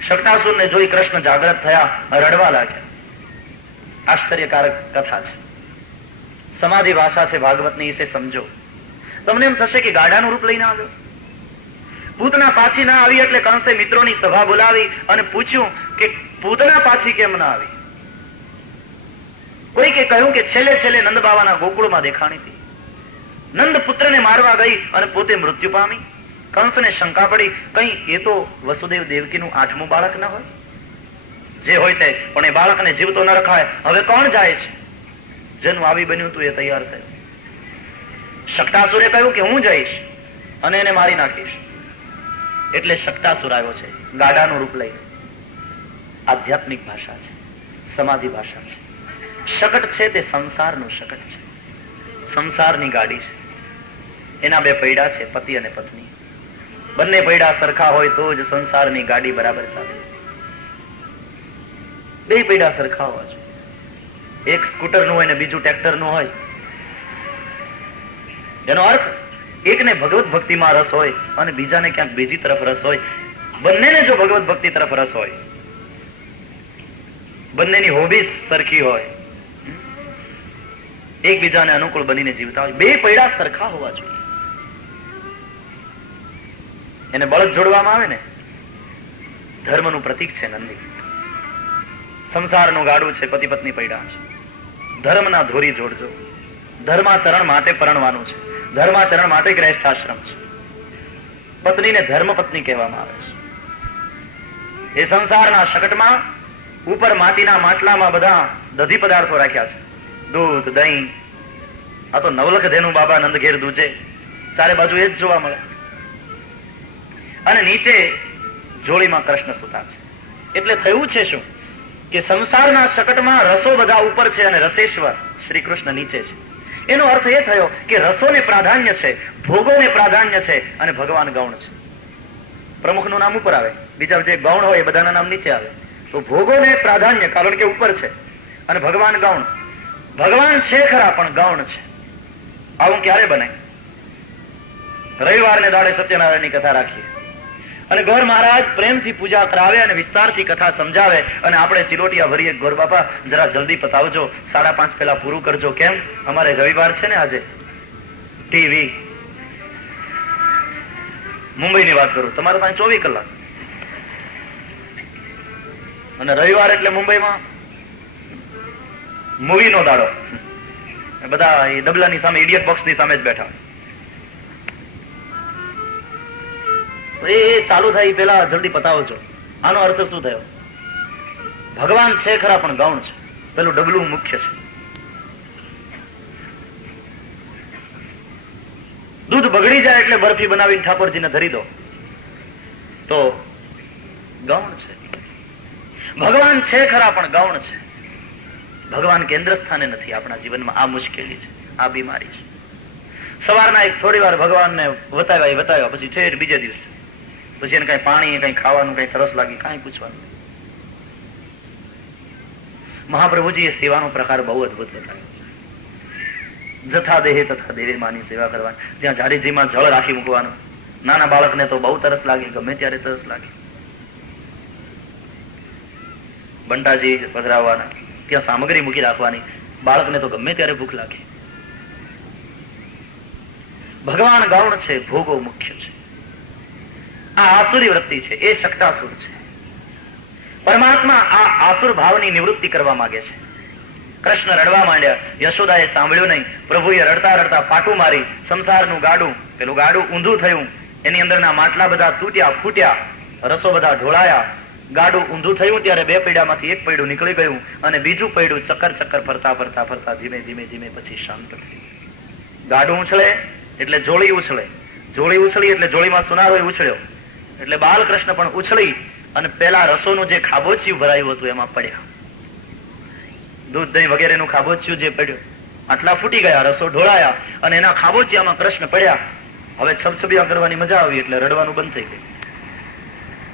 શકટાસુરને જોઈ કૃષ્ણ જાગ્રત થયા, રડવા લાગ્યા. આશ્ચર્યકારક કથા છે, સમાધિ ભાષા છે ભાગવતની, ઇસે સમજો. તમને એમ થશે કે ગાડાનું રૂપ લઈને આવ્યો. પૂતના પાછી ના આવી એટલે કંસે મિત્રોની સભા બોલાવી અને પૂછ્યું કે પૂતના પાછી કેમ ના આવી. કોઈકે કહ્યું કે છેલ્લે છેલ્લે નંદ બાવાના ગોકુળમાં દેખાણી હતી. નંદ પુત્રને મારવા ગઈ અને પોતે મૃત્યુ પામી. કંસને શંકા પડી, કઈ એ તો વસુદેવ દેવકીનું 8મું બાળક ન હોય? જે હોય તે, પણ એ બાળકને જીવતો ન રખાય. હવે કોણ જાય છે? જેનું આવી બન્યું હતું એ તૈયાર થયું. શકટાસુરે કહ્યું કે હું જઈશ અને એને મારી નાખીશ. એટલે શકટાસુર આવ્યો છે ગાડાનું રૂપ લઈને. આધ્યાત્મિક ભાષા છે, સમાધિ ભાષા છે. શકટ છે તે સંસારનું શકટ છે, સંસારની ગાડી છે. એના બે પૈડા છે, પતિ અને પત્ની. બંને પૈડા સરખા હોય તો જ સંસારની ગાડી બરાબર ચાલે. બે પૈડા સરખા હોવા જોઈએ. એક સ્કૂટરનું હોય ને બીજું ટ્રેક્ટરનું હોય. એનો અર્થ એકને ભગવત ભક્તિમાં રસ હોય અને બીજાને ક્યાંક બીજી તરફ રસ હોય. બંનેને જો ભગવત ભક્તિ તરફ રસ હોય, બંનેની હોબી સરખી હોય, એકબીજાને અનુકૂળ બનીને જીવતા હોય, બે પૈડા સરખા હોવા જોઈએ. એને બળદ જોડવામાં આવે ને, ધર્મનું પ્રતીક છે નંદી. સંસારનું ગાડું છે, પતિ પત્ની પૈડા છે. ધર્મના ધોરી જોડજો. ધર્માચરણ માટે પરણવાનું છે, ધર્માચરણ માટે ગ્રહસ્થાશ્રમ છે. પત્નીને ધર્મ પત્ની કહેવામાં આવે છે. એ સંસારના શકટમાં ઉપર માટીના માટલામાં બધા દધી પદાર્થો રાખ્યા છે, દૂધ, દહીં. આ તો નવલખ ધેનું બાબા નંદ ઘેર દૂજે, ચારે બાજુ એ જ જોવા મળે. અને નીચે જોડીમાં કૃષ્ણ સુતા છે. એટલે થયું છે શું કે સંસારના શકટમાં રસો બધા ઉપર છે અને રસેશ્વર શ્રી કૃષ્ણ નીચે છે. એનો અર્થ એ થયો કે રસોને પ્રાધાન્ય છે, ભોગોને પ્રાધાન્ય છે અને ભગવાન ગૌણ છે. પ્રમુખનું નામ ઉપર આવે, બીજા જે ગૌણ હોય એ બધાના નામ નીચે આવે. તો ભોગોને પ્રાધાન્ય કારણ કે ઉપર છે અને ભગવાન ગૌણ. ભગવાન છે ખરા પણ ગૌણ છે. આવું ક્યારે બને? રવિવારને દાડે સત્યનારાયણની કથા રાખીએ અને ગોર મહારાજ પ્રેમથી પૂજા કરાવે અને વિસ્તારથી કથા સમજાવે અને આપણે ચિલોટિયા ભરીએ, ગોર બાપા જરા જલ્દી પતાવજો, 5:30 પહેલા પૂરું કરજો. કેમ? અમારે રવિવાર છે ને આજે. ટીવી મુંબઈની વાત કરું, તમારે ત્યાં 24 કલાક અને રવિવાર એટલે મુંબઈમાં મૂવીનો દાડો. બધા એ ડબલાની સામે, ઇડિયટ બોક્સની સામે જ બેઠા. તો એ ચાલુ થાય પેલા જલ્દી પતાવજો. આનો અર્થ શું થયો? ભગવાન છે ખરા પણ ગૌણ છે. પેલું ડબલું મુખ્ય છે. દૂધ બગડી જાય એટલે બરફી બનાવીને ઠાકોરજીને ધરી દો તો ગૌણ છે. ભગવાન છે ખરા પણ ગૌણ છે. ભગવાન કેન્દ્ર સ્થાને નથી આપણા જીવનમાં. આ મુશ્કેલી છે, આ બીમારી છે. સવારના એક થોડી વાર ભગવાનને વતાવ્યા પછી ઠેર બીજે દિવસે પછી એને કઈ પાણી, કઈ ખાવાનું, કઈ તરસ લાગી, કઈ પૂછવાનું. મહાપ્રભુજી એ સેવાનો પ્રકાર બહુ અદભુત બતાવ્યો છે. જથા દેહે તથા દેવે માની સેવા કરવાની. ત્યાં જાડીજીમાં જળ રાખી મૂકવાનું. નાના બાળકને તો બહુ તરસ લાગી, ગમે ત્યારે તરસ લાગી. બંટાજી પધરાવવાના, ત્યાં સામગ્રી મૂકી રાખવાની. બાળકને તો ગમે ત્યારે ભૂખ લાગે. ભગવાન ગૌણ છે, ભોગો મુખ્ય છે. આ આસુરી વૃત્તિ છે, એ શક્તાસુર છે. પરમાત્મા આ આસુર ભાવની નિવૃત્તિ કરવા માંગે છે. કૃષ્ણ રડવા માંડ્યા, યશોદાએ સાંભળ્યું નહીં. પ્રભુએ રડતા રડતા પાટું મારી. સંસારનું ગાડું, પેલું ગાડું ઊંધું થયું. એની અંદરના માટલા બધા તૂટ્યા, ફૂટ્યા, રસો બધા ઢોળાયા. ગાડું ઊંધું થયું ત્યારે 2 પૈડામાંથી 1 પૈડું નીકળી ગયું અને બીજું પૈડું ચક્કર ચક્કર ફરતા ફરતા ફરતા ધીમે ધીમે ધીમે પછી શાંત થયું. ગાડું ઉછળે એટલે જોડી ઉછળે, જોડી ઉછળી એટલે જોડીમાં સુનારો ઉછળ્યો એટલે બાલકૃષ્ણ પણ ઉછળી અને પેલા રસોનું જે ખાબોચિયું ભરાયું હતું એમાં પડ્યા. દૂધ, દહીં વગેરેનું ખાબોચિયું જે પડ્યું, આટલા ફૂટી ગયા, રસો ઢોળાયા અને એના ખાબોચિયામાં કૃષ્ણ પડ્યા. હવે છબછબિયા કરવાની મજા આવી એટલે રડવાનું બંધ થઈ ગયું.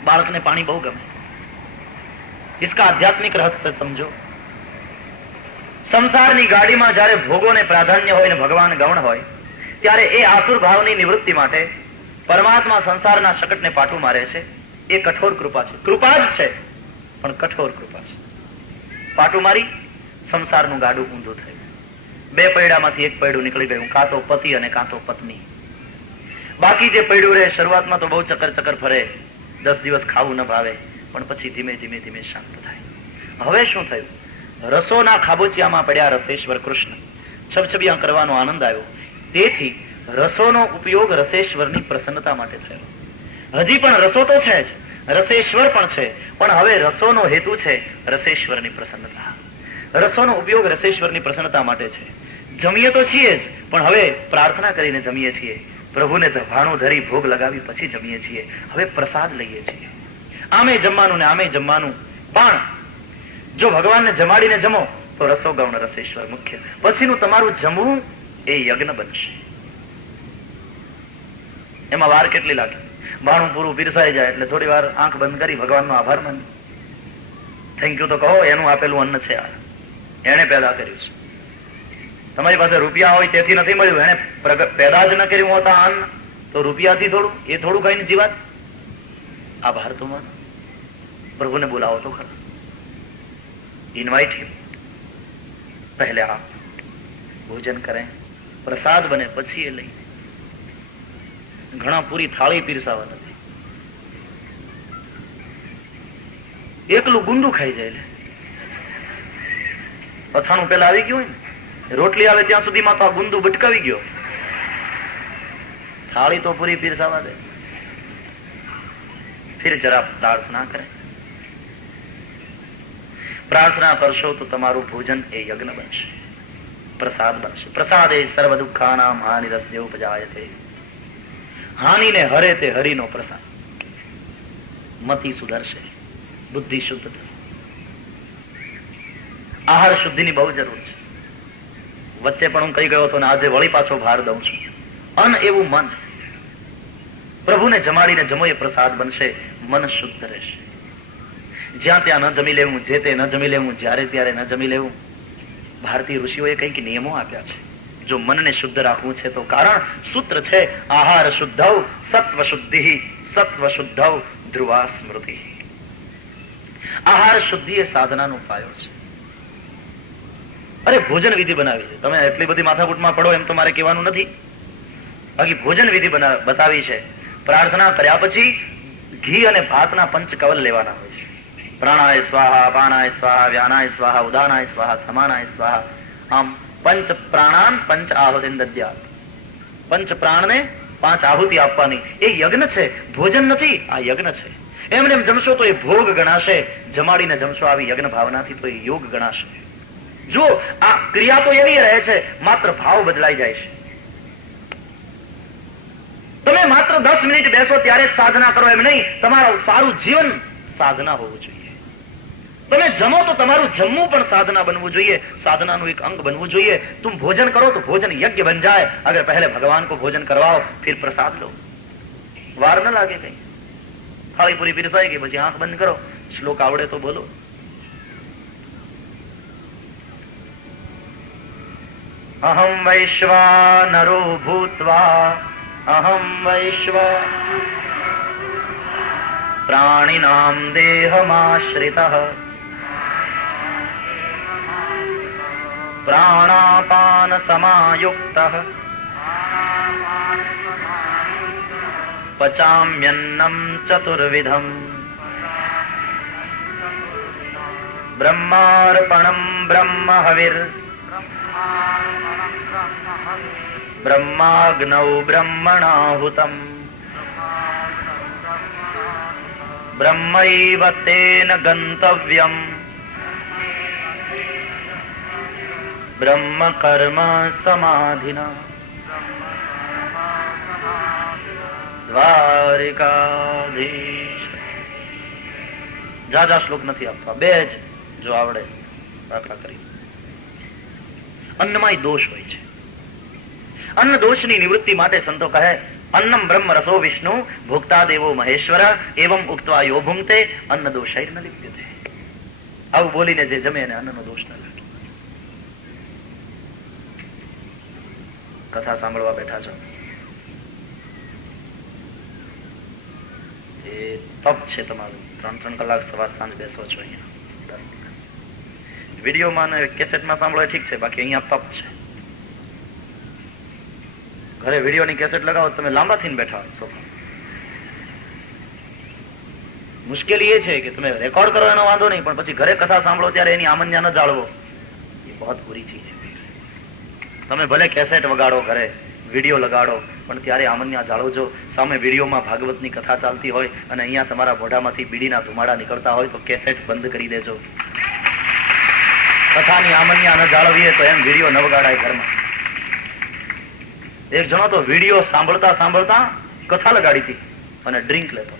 બાળકને પાણી બહુ ગમે. इसका आध्यात्मिक रहस्य समझो. સંસારની ગાડીમાં જયારે ભોગોને પ્રાધાન્ય હોય ને ભગવાન ગૌણ હોય ત્યારે એ આસુર ભાવની નિવૃત્તિ માટે પરમાત્મા સંસારના શકટને પાટું મારે છે. એ કઠોર કૃપા છે. કૃપા જ છે પણ કઠોર કૃપા છે. પાટું મારી સંસારનું ગાડું ઊંધું થયું. 2 પૈડામાંથી 1 પૈડું નીકળી ગયું. કાં તો પતિ અને કાં તો પત્ની. બાકી જે પૈડું રહે શરૂઆતમાં તો બહુ ચક્કર ચક્કર ફરે, 10 દિવસ ખાવું ન ભાવે, પણ પછી ધીમે ધીમે ધીમે શાંત થાય. હવે શું થયું? રસોના ખાબોચિયામાં પડ્યા રસેશ્વર કૃષ્ણ. છબછબિયા કરવાનો આનંદ આવ્યો. તેથી રસોનો ઉપયોગ રસેશ્વરની પ્રસન્નતા માટે થયો. હજી પણ રસો તો છે જ, રસેશ્વર પણ છે, પણ હવે રસોનો હેતુ છે રસેશ્વરની પ્રસન્નતા. રસોનો ઉપયોગ રસેશ્વરની પ્રસન્નતા માટે છે. જમીએ તો છીએ જ, પણ હવે પ્રાર્થના કરીને જમીએ છીએ. પ્રભુને ભાણું ધરી ભોગ લગાવી પછી જમીએ છીએ. હવે પ્રસાદ લઈએ છીએ. આમે જમવાનું ને આમે જમવાનું. પણ જો ભગવાનને જમાડીને જમો તો રસો ગૌણ, રસેશ્વર મુખ્ય. પછીનું તમારું જમવું એ યજ્ઞ બનશે. એમાં વાર કેટલી લાગે? ભાણું પૂરું પીરસાઈ જાય એટલે થોડી વાર આંખ બંધ કરી ભગવાનનો આભાર માની થેન્ક યુ તો કહો. એનું આપેલું અન્ન છે, એને પેદા કર્યું છે. તમારી પાસે રૂપિયા હોય તેથી નથી મળ્યું, એને પેદા જ ન કર્યું હોતા અન્ન તો રૂપિયાથી થોડું, એ થોડું ખાઈને જીવાત. આભાર તો માનો. પ્રભુને બોલાવો તો ખરા. Invite him. पहले आप भोजन करें, प्रसाद बने પછી એ લઈ. ઘણા પૂરી થાળી પીરસાવા નથી. એકલું ગુંદુ ખાઈ જાય. અથાણું પેલા આવી ગયું હોય ને, રોટલી આવે ત્યાં સુધીમાં તો આ ગુંદુ ભટકાવી ગયો. થાળી તો પૂરી પીરસાવા દે. फिर जरा प्रार्थना करें. પ્રાર્થના કરશો તો તમારું ભોજન એ યજ્ઞ બનશે, પ્રસાદ બનશે. પ્રસાદે સર્વ દુઃખાનામ હાનિરસ્ય ઉપજાયતે. હાનિને હરે તે હરિનો પ્રસાદ. મતિ સુધરશે, બુદ્ધિ શુદ્ધ થશે. આહાર શુદ્ધિની બહુ જરૂર છે. વચ્ચે પણ હું કહી ગયો હતો ને આજે વળી પાછો ભાર દઉં છું. અન્ન એવું મન, પ્રભુને જમાડીને જમો એ પ્રસાદ બનશે. મન શુદ્ધ રહેશે. જ્યાં ત્યાં ન જમી લેવું, જે તે ન જમી લેવું, જ્યારે ત્યારે ન જમી લેવું. ભારતીય ઋષિઓએ કંઈક નિયમો આપ્યા છે. જો મનને શુદ્ધ રાખવું છે તો કારણ સૂત્ર છે આહાર શુદ્ધૌ સત્વ શુદ્ધિ સત્વ શુદ્ધૌ ધ્રુવા સ્મૃતિ. આહાર શુદ્ધિ એ સાધનાનો પાયો છે. અરે ભોજન વિધિ બનાવી છે, તમે એટલી બધી માથાકૂટમાં પડો એમ તો મારે કહેવાનું નથી. બાકી ભોજન વિધિ બતાવી છે. પ્રાર્થના કર્યા પછી ઘી અને ભાતના પંચકવલ લેવાના હોય છે. પ્રાણાય સ્વાહા, અપાનાય સ્વાહા, વ્યાનાય સ્વાહા, ઉદાનાય સ્વાહા, સમાનાય સ્વાહા. આમ પંચ પ્રાણાન પંચ આહુતિન દદ્યાત. પંચ પ્રાણને 5 આહુતિ આપવાની. એ યજ્ઞ છે, ભોજન નથી. આ યજ્ઞ છે. એમને એમ જમશો તો એ ભોગ ગણાશે. જમાડીને જમશો આવી યજ્ઞ ભાવનાથી તો એ યોગ ગણાશે. જો આ ક્રિયા તો એવી રહે છે, માત્ર ભાવ બદલાઈ જાય છે. તમે માત્ર 10 મિનિટ બેસો ત્યારે જ સાધના કરો એમ નહીં. તમારું સારું જીવન સાધના હોવું જોઈએ. તમે જમો તો તમારું જમવું પણ સાધના બનવું જોઈએ, સાધનાનું એક અંગ બનવું જોઈએ. तुम भोजन करो तो भोजन यज्ञ बन जाए. अगर पहले भगवान को भोजन करवाओ फिर प्रसाद लो. વાર ન લાગે કઈ. થાળી પૂરી પીરસાઈ ગઈ પછી આંખ બંધ કરો, શ્લોક આવડે તો બોલો. અહમ વૈશ્વાનરો ભૂત્વા અહમ વૈશ્વા પ્રાણિનામ દેહમાશ્રિતઃ પ્રાણાપાન સમાયુક્તઃ પચામ્યન્નમ ચતુર્વિધમ બ્રહ્માર્પણમ બ્રહ્મ હવિર બ્રહ્માગ્નૌ બ્રહ્મણાહુતમ બ્રહ્મૈવ તેન ગંતવ્યમ બ્રહ્મ કર્મ સમાધિના દ્વારિકાધીશ. જા શ્લોક નથી આપતો, બે જ જો આવડે દાખલા કરી. અન્નમાં દોષ હોય છે. અન્ન દોષની નિવૃત્તિ માટે સંતો કહે અન્નમ બ્રહ્મ રસો વિષ્ણુ ભોક્તા દેવો મહેશ્વર એવમ ઉક્ત્વા યો ભુંક્તે અન્ન દોષૈર ન લિપ્યતે. આવું બોલીને જે જમે એને અન્નનો દોષ ન લાગે. કથા સાંભળવા બેઠા છો, એ તપ છે તમારું. 3-3 કલાક સવાર સાંજ બેસો છો અહીંયા. 10 દિવસ વિડીયોમાં ને કેસેટમાં સાંભળો ઠીક છે, બાકી અહીંયા તપ છે. ઘરે વિડીયોની કેસેટ લગાવો તમે લાંબા થઈને બેઠા હોય સોફા. મુશ્કેલી એ છે કે તમે રેકોર્ડ કરો એનો વાંધો નહીં, પણ પછી ઘરે કથા સાંભળો ત્યારે એની આમન્યા ન જાળવો, એ બહુ બુરી ચીજ છે. તમે ભલે કેસેટ વગાડો, ઘરે વિડીયો લગાડો, પણ ત્યારે આમન્યા જાળવજો. સામે વિડીયોમાં ભાગવતની કથા ચાલતી હોય અને અહીંયા તમારા મોઢામાંથી બીડીના ધુમાડા નીકળતા હોય તો કેસેટ બંધ કરી દેજો. કથાની આમન્યા ન જાળવીએ તો એમ વિડીયો ન વગાડાય ઘરમાં. એક જણો તો વિડીયો સાંભળતા સાંભળતા કથા લગાડી હતી અને ડ્રિંક લેતો.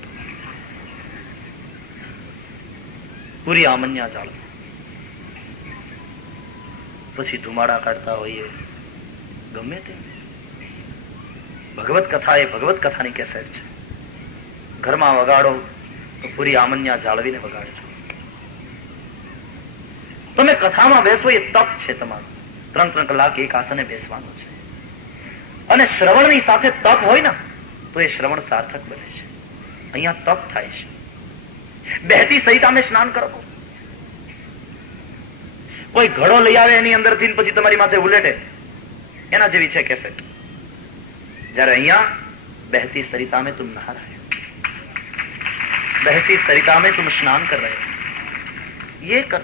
પૂરી આમન્યા ચાલે. પછી ધુમાડા કાઢતા હોઈએ ગમે તે. ભગવત કથા એ ભગવત કથાની કેસેટ છે. ઘરમાં વગાડો તો પૂરી આમન્યા જાળવીને વગાડજો. તમે કથામાં બેસો એ તપ છે તમારું. 3-3 કલાક એક આસને બેસવાનું છે. અને શ્રવણની સાથે તપ હોય ને તો એ શ્રવણ સાર્થક બને છે. અહીંયા તપ થાય છે. બહેતી સહિતામે સ્નાન કરો. કોઈ ઘડો લઈ આવે એની અંદરથી પછી તમારી માથે ઉલેટે, એના જેવી છે કેસેટ. જયારે અહીંયા બહેતી સરિતા में तुम नहा रहे, बहती सरिता में तुम स्नान कर रहे, ये कर,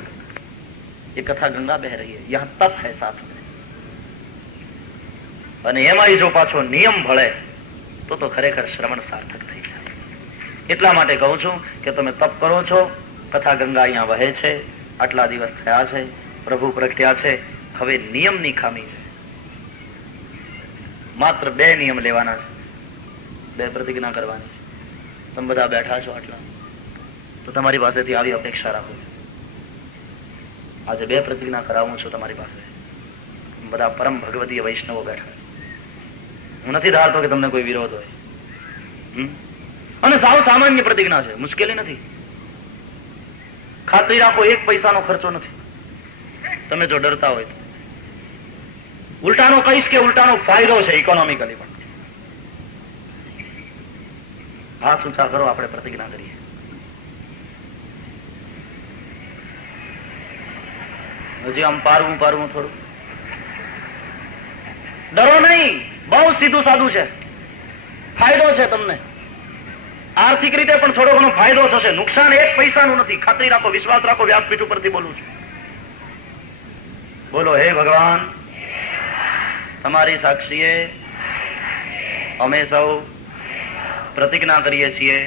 ये कथा गंगा बह रही है, यहाँ तप है साथ में. અને એમાં જો પાછો નિયમ ભળે તો ખરેખર શ્રવણ સાર્થક થઈ જાય. એટલા માટે કહું છું કે તમે તપ કરો છો, કથા ગંગા અહીંયા વહે છે, આટલા દિવસ થયા છે, પ્રભુ પ્રગટ્યા છે, હવે નિયમની ખામી છે. માત્ર 2 નિયમ લેવાના છે, 2 પ્રતિજ્ઞા કરવાની છે. તમે બધા બેઠા છો આટલા, તો તમારી પાસેથી આવી અપેક્ષા રાખો. આજે 2 પ્રતિજ્ઞા કરાવું છું તમારી પાસે. બધા પરમ ભગવતીય વૈષ્ણવો બેઠા છે. હું નથી ધારતો કે તમને કોઈ વિરોધ હોય. અને સાવ સામાન્ય પ્રતિજ્ઞા છે, મુશ્કેલી નથી. ખાતરી રાખો, 1 પૈસાનો ખર્ચો નથી. તમે જો ડરતા હોય તો ઉલટાનો કહીશ કે ઉલટાનો ફાયદો છે ઇકોનોમિકલી પણ. હાથ ઊંચા કરો, આપણે પ્રતિજ્ઞા કરીએ. હજી આમ પારવું થોડું. ડરો નહીં, બહુ સીધું સાદું છે. ફાયદો છે તમને, આર્થિક રીતે પણ થોડો ઘણો ફાયદો થશે. નુકસાન 1 પૈસાનું નથી. ખાતરી રાખો, વિશ્વાસ રાખો, વ્યાસપીઠ ઉપરથી બોલું છું. બોલો, હે ભગવાન, તમારી સાક્ષીએ અમે સૌ પ્રતિજ્ઞા કરીએ છીએ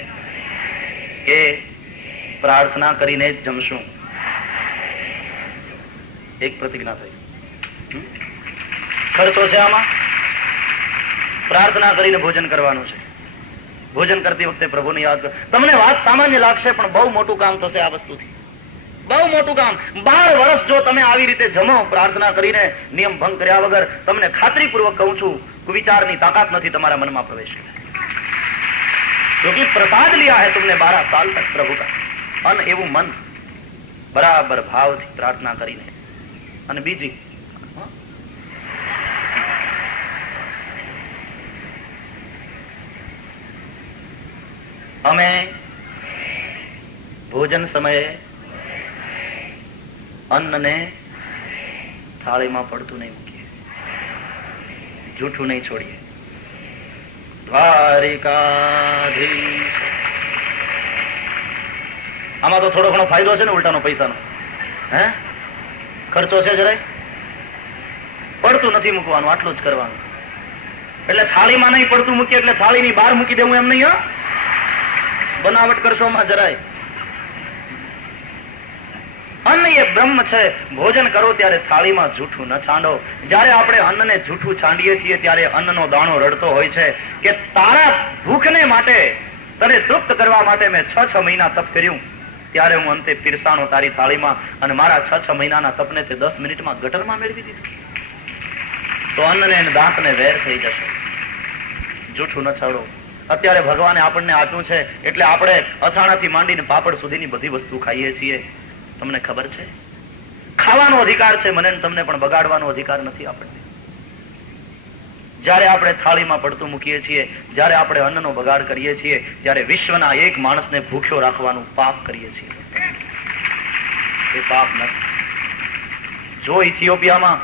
કે પ્રાર્થના કરીને જ જમશું. 1 પ્રતિજ્ઞા થઈ. ખર્ચો છે આમાં. પ્રાર્થના કરીને ભોજન કરવાનું છે. ભોજન કરતી વખતે પ્રભુને યાદ કરો. તમને વાત સામાન્ય લાગશે, પણ બહુ મોટું કામ થશે આ વસ્તુથી. બહુ મોટું કામ. 12 વર્ષ જો તમે આવી રીતે જમો પ્રાર્થના કરીને, નિયમ ભંગ કર્યા વગર, તમને ખાતરીપૂર્વક કહું છું, વિચારની તાકાત નથી તમારા મનમાં પ્રવેશી. क्योंकि प्रसाद लिया है तुमने 12 साल तक प्रभु का. अन એવું મન બરાબર ભાવથી પ્રાર્થના કરીને. અને બીજી, અમે ભોજન સમયે અન્નને થાળીમાં પડતું નહીં મૂકીએ, જૂઠું નહીં છોડીએ. દ્વારિકાધીશ. આમાં તો થોડો ઘણો ફાયદો છે ને ઉલટાનો પૈસાનો. ખર્ચો છે જરાય. પડતું નથી મૂકવાનું, આટલું જ કરવાનું. એટલે થાળીમાં નહીં પડતું મૂકીએ એટલે થાળીની બહાર મૂકી દેવું એમ નહીં. બનાવટ કરશો માં જરાય. અન્ન એ બ્રહ્મ છે. ભોજન કરો ત્યારે થાળીમાં જૂઠું ન છાંડો. જયારે આપણે અન્નને જૂઠું છાંડીએ છીએ ત્યારે અન્નનો દાણો રડતો હોય છે કે તારા ભૂખને માટે, તને તૃપ્ત કરવા માટે મેં 6 મહિના તપ કર્યું, ત્યારે હું અંતે પીરસાણો તારી થાળીમાં, અને મારા 6 મહિનાના તપને તે 10 મિનિટમાં ગટરમાં મેળવી દીધું. તો અન્નને દાંતને વેર થઈ જશે. જૂઠું ન છાડો. અત્યારે ભગવાને આપણને આપ્યું છે એટલે આપણે અથાણાથી માંડીને પાપડ સુધીની બધી વસ્તુ ખાઈએ છીએ. તમને ખબર છે, ખાવાનો અધિકાર છે મને ને તમને, પણ બગાડવાનો અધિકાર નથી આપણને. જ્યારે આપણે થાળીમાં પડતું મૂકીએ છીએ, જ્યારે આપણે અન્નનો બગાડ કરીએ છીએ, ત્યારે વિશ્વના 1 માણસને ભૂખ્યો રાખવાનું પાપ કરીએ છીએ. એ પાપ નથી. જો ઇથિયોપિયામાં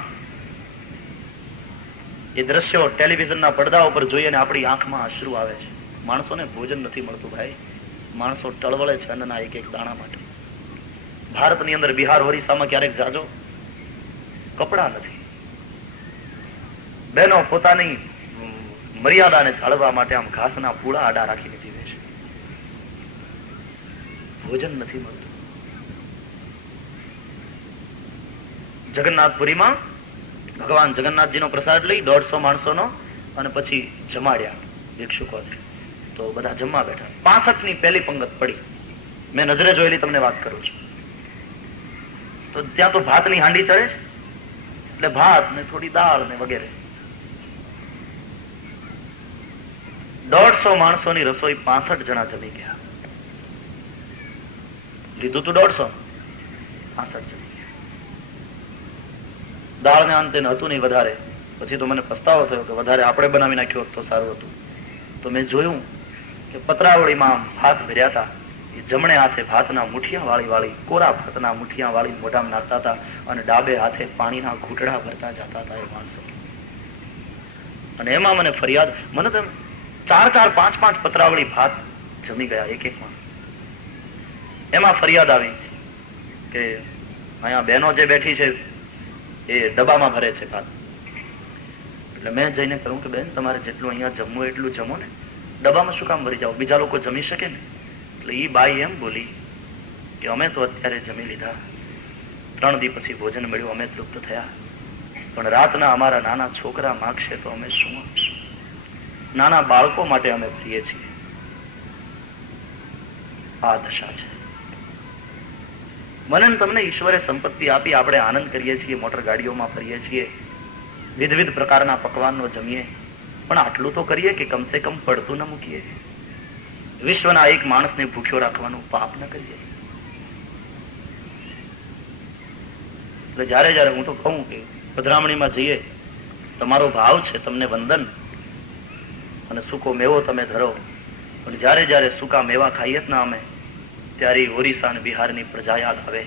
એ દ્રશ્યો ટેલિવિઝનના પડદા ઉપર જોઈએ ને આપણી આંખમાં અશ્રુ આવે છે. માણસોને ભોજન નથી મળતું ભાઈ. માણસો ટળવળે છે અન્નના 1 દાણા માટે. ભારતની અંદર બિહાર, ઓરિસ્સામાં ક્યારેક જાજો, કપડા નથી. બહેનો પોતાની મર્યાદાને જાળવવા માટે આમ ઘાસના પૂળા આડા રાખીને જીવે છે. ભોજન નથી મળતું. જગન્નાથપુરીમાં ભગવાન જગન્નાથજીનો પ્રસાદ લઈ 150 માણસોનો, અને પછી જમાડ્યા ભિક્ષુકોને. તો બધા જમવા બેઠા. 65ની પહેલી પંગત પડી. મેં નજરે જોયેલી તમને વાત કરું છું. તો ત્યાં તો ભાતની હાંડી ચડે છે, એટલે ભાત ને થોડી દાળ ને વગેરે. 150 માણસોની રસોઈ 65 જણા જમી ગયા. લીધું તું 150, 65 જમી ગયા. દાળ ને અંતે હતું નહીં વધારે. પછી તો મને પસ્તાવો થયો કે વધારે આપણે બનાવી નાખ્યું તો સારું હતું. તો મેં જોયું કે પતરાવળીમાં ભાત ભર્યા હતા. એ જમણે હાથે ભાતના મુઠિયા વાળી કોરા ભાતના મુઠિયા વાળી મોઢામાં નાખતા હતા, અને ડાબે હાથે પાણીના ઘૂંટડા ભરતા જતા હતા એ માણસો. અને એમાં મને ફરિયાદ, મને તો 4-4, 5-5 પતરાવળી ભાત જમી ગયા એક માણસ. એમાં ફરિયાદ આવી કે અહીંયા બહેનો જે બેઠી છે એ ડબ્બામાં ભરે છે ભાત. એટલે મેં જઈને કહ્યું કે બેન, તમારે જેટલું અહીંયા જમવું એટલું જમો ને, ડબ્બામાં શું કામ ભરી જાઓ, બીજા લોકો જમી શકે ને. એટલે એ બાઈ એમ બોલી કે અમે તો અત્યારે જમી લીધા, 3 દી પછી ભોજન મળ્યું, અમે તૃપ્ત થયા, પણ રાતના અમારા નાના છોકરા માગશે તો અમે શું આપશું? નાના બાળકો માટે અમે પ્રિય છીએ. આ દશા છે. મને તમને ઈશ્વરે સંપત્તિ આપી, આપણે આનંદ કરીએ છીએ, મોટર ગાડીઓમાં ફરીએ છીએ, વિવિધ પ્રકારના પકવાનનો જમીએ, પણ આટલું તો કરીએ કે કમસે કમ પડતું ન મૂકીએ. વિશ્વના એક માણસને ભૂખ્યો રાખવાનું પાપ ન કરીએ. એટલે જયારે જયારે હું તો કહું કે પધરામણીમાં જઈએ, તમારો ભાવ છે, તમને વંદન અને સૂકો મેવો તમે ધરો, પણ જયારે જયારે સૂકા મેવા ખાઈએ જ ના અમે, ત્યારે ઓરિસ્સા અને બિહારની પ્રજા યાદ આવે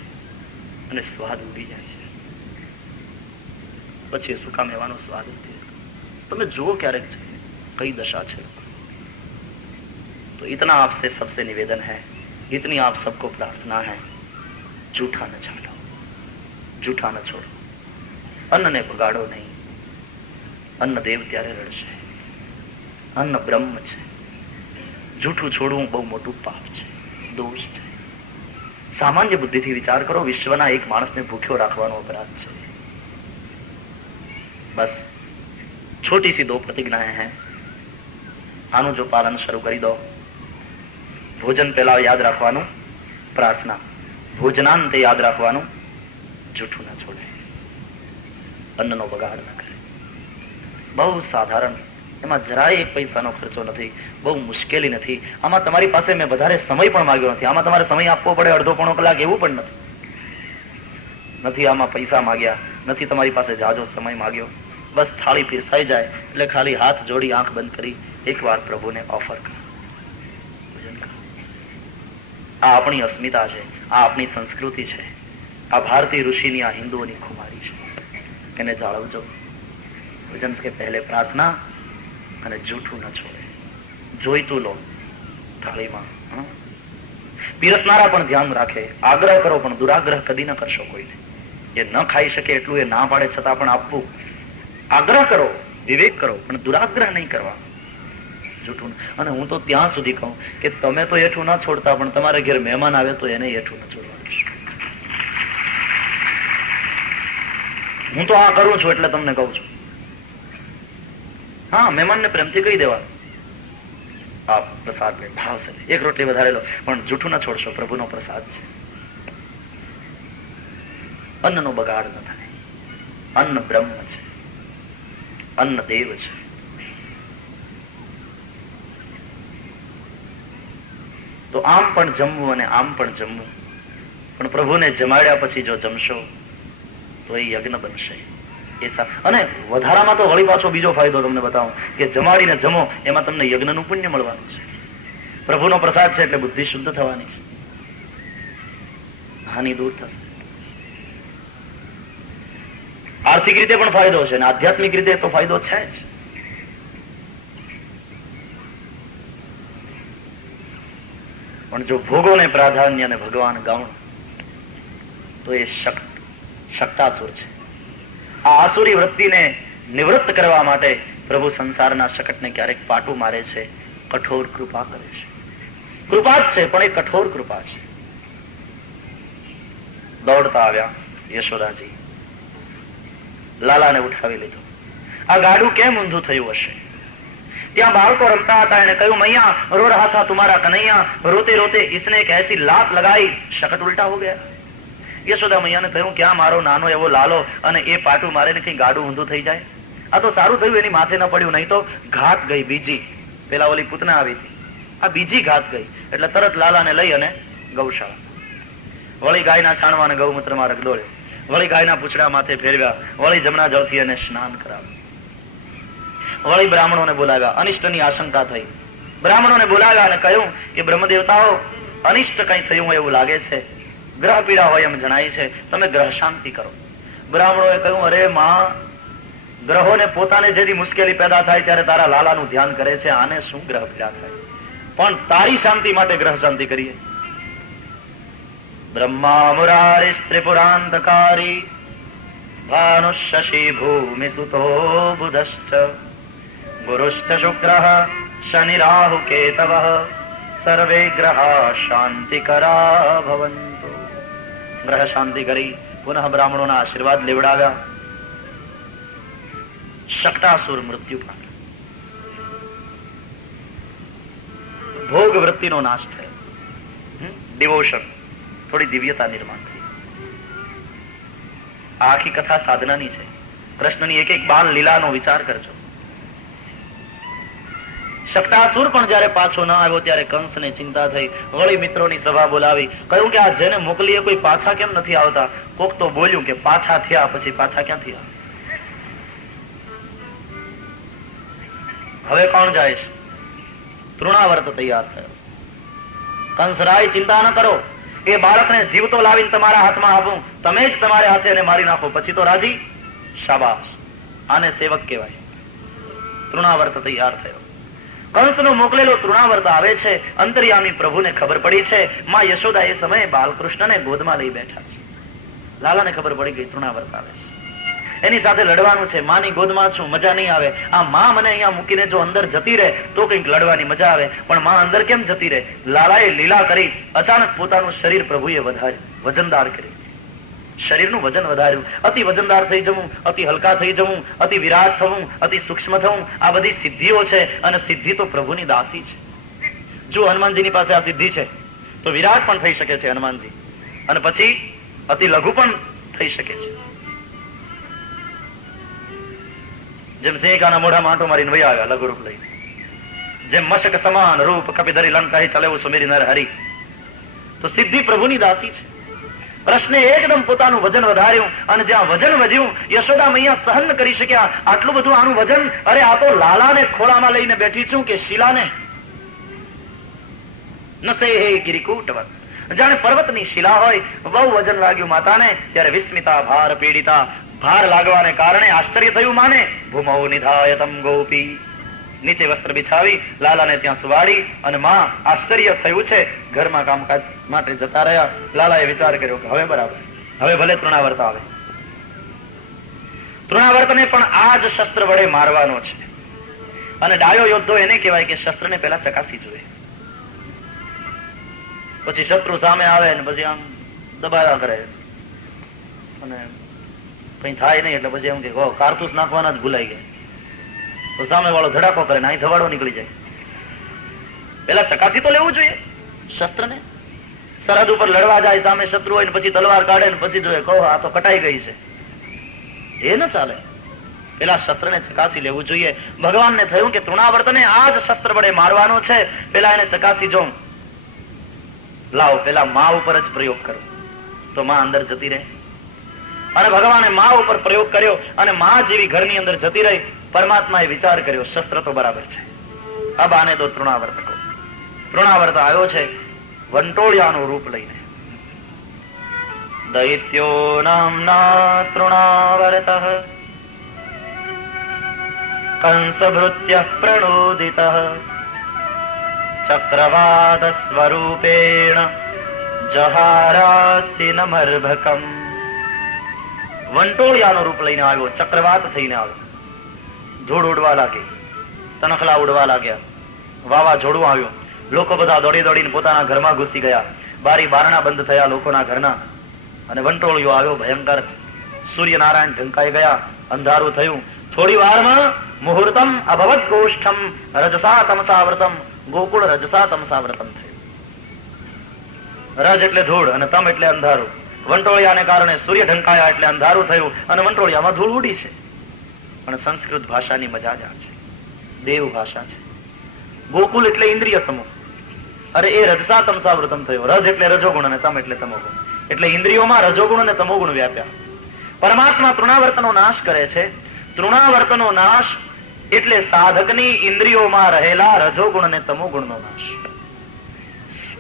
અને સ્વાદ ઉડી જાય છે. પછી સૂકા મેવાનો સ્વાદ ઉડી. તમે જુઓ ક્યારેક છે કઈ દશા છે. तो इतना आपसे सबसे निवेदन है, इतनी आप सबको प्रार्थना है, जूठा न छाड़ो, जूठा न छोड़ो, अन्न ने बगाड़ो नहीं. અન્ન દેવ ત્યારે રડશે. અન્ન બ્રહ્મ છે. જૂઠું છોડવું બહુ મોટું પાપ છે, દોષ છે. સામાન્ય બુદ્ધિથી વિચાર કરો, વિશ્વના એક માણસને ભૂખ્યો રાખવાનો અપરાધ છે. બસ छोटी सी 2 प्रतिज्ञाएं हैं. આનું જો પાલન શરૂ કરી દો, ભોજન પહેલા યાદ રાખવાનું પ્રાર્થના, ભોજનાંતે યાદ રાખવાનું જૂઠું ના છોડે, અન્નનો બગાડ ના કરે. બહુ સાધારણ, એમાં જરાય 1 પૈસાનો ખર્ચો નથી, બહુ મુશ્કેલી નથી. આમાં તમારી પાસે મેં વધારે સમય પણ માંગ્યો નથી. આમાં તમારે સમય આપવો પડે અડધો પોણો કલાક, એવું પણ નથી. આમાં પૈસા માંગ્યા નથી, તમારી પાસે જાજો સમય માંગ્યો. બસ થાળી પીરસાઈ જાય એટલે ખાલી હાથ જોડી આંખ બંધ કરી એકવાર પ્રભુને ઓફર કરો. આ આપણી અસ્મિતા છે, આ આપણી સંસ્કૃતિ છે, આ ભારતીય ઋષિની, આ હિન્દુઓની ખુમારી છે. એને જાળવજો. ભોજન કે પહેલે પ્રાર્થના અને જૂઠું ન છોડે. જોઈતું લો થાળીમાં. પીરસનારા પણ ધ્યાન રાખે, આગ્રહ કરો પણ દુરાગ્રહ કદી ન કરશો કોઈને. એ ન ખાઈ શકે એટલું એ ના પાડે છતાં પણ આપવું. આગ્રહ કરો, વિવેક કરો, પણ દુરાગ્રહ નહીં કરવા. જૂઠું. અને હું તો ત્યાં સુધી કહું કે તમે તો એઠું ના છોડતા, પણ તમારા ઘેર મહેમાન આવે તો એને એઠું ન છોડવાનું. હું તો આ કરું છું એટલે તમને કહું છું. હા, મહેમાનને પ્રેમથી કહી દેવાનું, આ પ્રસાદ ભાવશે, 1 રોટલી વધારે લો, પણ જૂઠું ના છોડશો, પ્રભુનો પ્રસાદ છે. અન્નનો બગાડ ન થાય. અન્ન બ્રહ્મ છે, અન્ન દેવ છે. તો આમ પણ જમવું અને આમ પણ જમવું, પણ પ્રભુને જમાડ્યા પછી જો જમશો તો એ યજ્ઞ બનશે. અને વધારામાં તો વળી પાછો બીજો ફાયદો તમને બતાવું કે જમાડીને જમો એમાં તમને યજ્ઞનું પુણ્ય મળવાનું છે. પ્રભુનો પ્રસાદ છે એટલે બુદ્ધિ શુદ્ધ થવાની છે, હાનિ દૂર થશે. આર્થિક રીતે પણ ફાયદો છે અને આધ્યાત્મિક રીતે તો ફાયદો છે જ. પણ જો ભોગોને પ્રાધાન્ય અને ભગવાન ગૌણ, તો એ શક્તાસુર છે. આ આસુરી વૃત્તિને નિવૃત્ત કરવા માટે પ્રભુ સંસારના શકટને ક્યારેક પાટું મારે છે, કઠોર કૃપા કરે છે. કૃપા જ છે, પણ એ કઠોર કૃપા છે. દોડતા આવ્યા યશોદાજી, લાલાને ઉઠાવી લીધો. આ ગાડું કેમ ઊંધું થયું હશે? ત્યાં બાળકો રમતા હતા, એને કહ્યું મૈયા રો રહા થા તુમ્હારા કનૈયા, રોતે રોતે इसने एक ऐसी लात लगाई शकट उल्टा हो गया. યશોદા મૈયાને કહ્યું કે આ મારો નાનો એવો લાલો અને એ પાટું મારે ને કઈ ગાડું ઊંધું થઈ જાય. આ તો સારું થયું એની માથે ન પડ્યું, નહીં તો ઘાત ગઈ બીજી. પેલા ઓલી પૂતના આવી હતી, આ બીજી ઘાત ગઈ. એટલે તરત લાલાને લઈ અને ગૌશાળા, વળી ગાયના છાણવા અને ગૌમૂત્રમાં રગદોળ્યો, વળી ગાયના પૂંછડા માથે ફેરવ્યા, વળી જમણા જળથી એને સ્નાન કરાવ્યું, વળી બ્રાહ્મણોને બોલાવ્યા. અનિષ્ટની આશંકા થઈ, બ્રાહ્મણોને બોલાવ્યા અને કહ્યું કે બ્રહ્મદેવતાઓ, અનિષ્ટ કઈ થયું હોય એવું લાગે છે, ગ્રહ પીડા હોય એમ જણાય છે, તમે ગ્રહ શાંતિ કરો. બ્રાહ્મણોએ કહ્યું અરે માં, ગ્રહોને પોતાને જેથી મુશ્કેલી પેદા થાય ત્યારે તારા લાલાનું ધ્યાન કરે છે, આને શું ગ્રહ પીડા થાય? પણ તારી શાંતિ માટે ગ્રહ શાંતિ કરીએ. બ્રહ્મા મુરારી ત્રિપુરાંતકારી ભાનુ શશી ભૂમિ સુતો બુધશ્ચ ગુરુશ્ચ શુક્રઃ શનિ રાહુ કેતવઃ સર્વે ગ્રહા શાંતિકરા ભવંતુ. ગ્રહ શાંતિ કરી પુનઃ બ્રાહ્મણોના આશીર્વાદ લેવડાવ્યા. શક્તાસુર મૃત્યુ પામ્યો. ભોગ વૃત્તિનો નાશ થયો. ડિવોશન, થોડી દિવ્યતા નિર્માણ થઈ. આ આખી કથા સાધનાની છે. કૃષ્ણની એક એક બાલ લીલાનો વિચાર કરજો. શક્તાસુર પણ જયારે પાછો ન આવ્યો ત્યારે કંસને ચિંતા થઈ. વળી મિત્રોની સભા બોલાવી. કહ્યું કે આ જેને મોકલીએ કોઈ પાછા કેમ નથી આવતા? કોક તો બોલ્યું કે પાછા થયા, પછી પાછા ક્યાંથી આવ્યા? હવે કોણ જાય છે? તૃણાવર્ત તૈયાર થયો. કંસરાય ચિંતા ન કરો, એ બાળકને જીવતો લાવીને તમારા હાથમાં આપું, તમે જ તમારે હાથે એને મારી નાખો, પછી તો રાજી. શાબાશ, આને સેવક કહેવાય. તૃણાવર્ત તૈયાર થયો. કંસનો મોકલેલો તૃણાવર્ત આવે છે. અંતર્યામી પ્રભુને ખબર પડી છે. માં યશોદા એ સમયે બાલકૃષ્ણને ગોદમાં લઈ બેઠા છે. લાલાને ખબર પડી ગઈ તૃણાવર્ત આવે છે, એની સાથે લડવાનું છે. માની ગોદમાં છું, મજા નહીં આવે. આ માં મને અહીંયા મૂકીને જો અંદર જતી રહે તો કંઈક લડવાની મજા આવે, પણ માં અંદર કેમ જતી રહે? લાલાએ લીલા કરી. અચાનક પોતાનું શરીર પ્રભુએ વધાર્યું, વજનદાર કર્યું. શરીરનું વજન વધાર્યું. અતિ વજનદાર થઈ જવું, અતિ હલકા થઈ જવું, અતિ વિરાટ થવું, અતિ સૂક્ષ્મ થવું, આ બધી સિદ્ધિઓ છે. અને સિદ્ધિ તો પ્રભુની દાસી છે. જો હનુમાનજીની પાસે આ સિદ્ધિ છે તો વિરાટ પણ થઈ શકે છે હનુમાનજી, અને પછી અતિ લઘુ પણ થઈ શકે છે. જેમ સિંહકાના મોઢામાં આંટો મારીને વહી આવ્યા લઘુ રૂપ લઈ, જેમ મશક સમાન રૂપ કપિધરી લંકા ચલેવું સુમેરી નર હરી. તો સિદ્ધિ પ્રભુની દાસી છે. કૃષ્ણે એકદમ પોતાનું વજન વધાર્યું, અને જ્યાં વજન વધ્યું યશોદા મૈયા સહન કરી શક્યા. આટલું બધું આનું વજન, અરે આ તો લાલાને ખોળામાં લઈને બેઠી છું કે શિલાને? નસે હે ગિરિકૂટવત, જાણે પર્વતની શિલા હોય. બહુ વજન લાગ્યું માતાને. ત્યારે વિસ્મિતા ભાર પીડિતા, ભાર લાગવાને કારણે આશ્ચર્ય થયું માને. ભૂમૌ નિધાયતમ ગોપી, નીચે વસ્ત્ર બિછાવી લાલાને ત્યાં સુવાડી, અને માં આશ્ચર્ય થયું છે. ઘરમાં કામકાજ માટે જતા રહ્યા. લાલાએ વિચાર કર્યો કે હવે બરાબર, હવે ભલે તૃણાવર્ત આવે. તૃણાવર્તને પણ આ જ શસ્ત્ર વડે મારવાનો છે. અને ડાયો યોદ્ધો એને કહેવાય કે શસ્ત્રને પેલા ચકાસી જોઈએ, પછી શત્રુ સામે આવે ને પછી આમ દબાયા કરે, અને કઈ થાય નહીં એટલે પછી એમ કે કારતૂસ નાખવાના જ ભૂલાઈ ગયા, તો સામે વાળો ધડાકો કરે ને અહીં ધવાડો નીકળી જાય. પેલા ચકાસી તો લેવું જોઈએ શસ્ત્રને. સરહદ ઉપર લડવા જાય, સામે શત્રુ હોય ને પછી તલવાર કાઢે ને પછી જોઈએ કહો આ તો કટાઈ ગઈ છે, એ ન ચાલે. પેલા શસ્ત્રને ચકાસી લેવું જોઈએ. ભગવાનને થયું કે તૃણાવર્તને આ જ શસ્ત્ર વડે મારવાનો છે, પેલા એને ચકાસી જોઉં. લાવો પેલા મા ઉપર જ પ્રયોગ કરો, તો મા અંદર જતી રહે. અને ભગવાને મા ઉપર પ્રયોગ કર્યો, અને મા જેવી ઘરની અંદર જતી રહી. પરમાત્માએ વિચાર કર્યો શસ્ત્ર તો બરાબર છે, અબ આને તો તૃણાવર્ત કહો. તૃણાવર્ત આવ્યો છે વંટોળિયાનું રૂપ લઈને. દૈત્યો નામના તૃણાવર્ત કંસભૃત્ય પ્રણોદિત ચક્રવાત સ્વરૂપેણ જહારાસિનમર્ભકમ. વંટોળિયાનું રૂપ લઈને આવ્યો, ચક્રવાત થઈને આવ્યો. ધૂળ ઉડવા લાગી, તનખલા ઉડવા લાગ્યા, વાવાઝોડું આવ્યું. લોકો બધા દોડી દોડીને પોતાના ઘરમાં ઘૂસી ગયા. બારી બારણા બંધ થયા લોકોના ઘરના, અને વંટોળિયો આવ્યો ભયંકર. સૂર્યનારાયણ ઢંકાઈ ગયા, અંધારું થયું. થોડી વારમાં મુહૂર્તમ અભવત ગોષ્ઠમ રજસા તમસાવ્રતમ. ગોકુળ રજસા તમસાવ્રતમ થયું. રજ એટલે ધૂળ અને તમ એટલે અંધારું. વંટોળિયાને કારણે સૂર્ય ઢંકાયા એટલે અંધારું થયું, અને વંટોળિયામાં ધૂળ ઉડી છે. પણ સંસ્કૃત ભાષાની મજા જ આ છે, દેવ ભાષા છે. ગોકુલ એટલે ઇન્દ્રિય સમૂહ, અરે એ રજસા તમસાવૃતમ થયો. રજ એટલે રજોગુણ અને તમ એટલે તમોગુણ, એટલે ઇન્દ્રિયોમાં રજોગુણ અને તમોગુણ વ્યાપ્યા. પરમાત્મા તૃણાવર્તનો નાશ કરે છે. તૃણાવર્તનો નાશ એટલે સાધકની ઇન્દ્રિયોમાં રહેલા રજોગુણ અને તમોગુણનો નાશ.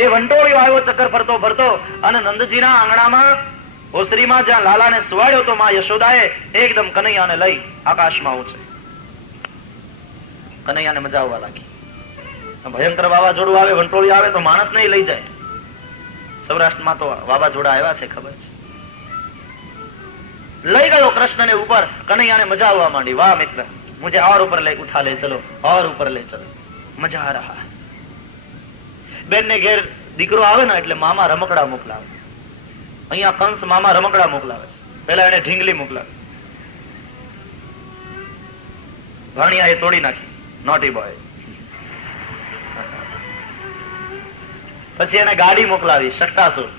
એ વંટોળિયો આવ્યો ચક્કર ફરતો ફરતો, અને નંદજીના આંગણામાં ઓસરીમાં જ્યાં લાલાને સુવાડ્યો તો માં યશોદાએ એકદમ કનૈયાને લઈ આકાશમાં ઊંચે. કનૈયાને મજા આવવા લાગી. ભયંકર વાવાઝોડું આવે, વંટોળિયો આવે તો માણસ નહીં લઈ જાય. સૌરાષ્ટ્રમાં તો વાવાઝોડા આવ્યા છે, ખબર છે. લઈ ગયો કૃષ્ણને ઉપર. કનૈયાને મજા આવવા માંડી. વાહ મિત્ર, મુझे और ऊपर ले उठा ले चलो, और ऊपर ले चलो, મજા આ રહા. બેન ને ઘેર દીકરો આવે ને એટલે મામા રમકડા મોકલાવે. અહીંયા કંસ મામા રમકડા મોકલાવે છે. પેલા એને ઢીંગલી મોકલાવી, ભાણિયા એ તોડી નાખી, નોટી બોય. પછી એને ગાડી મોકલાવી, શક્ટાસુર,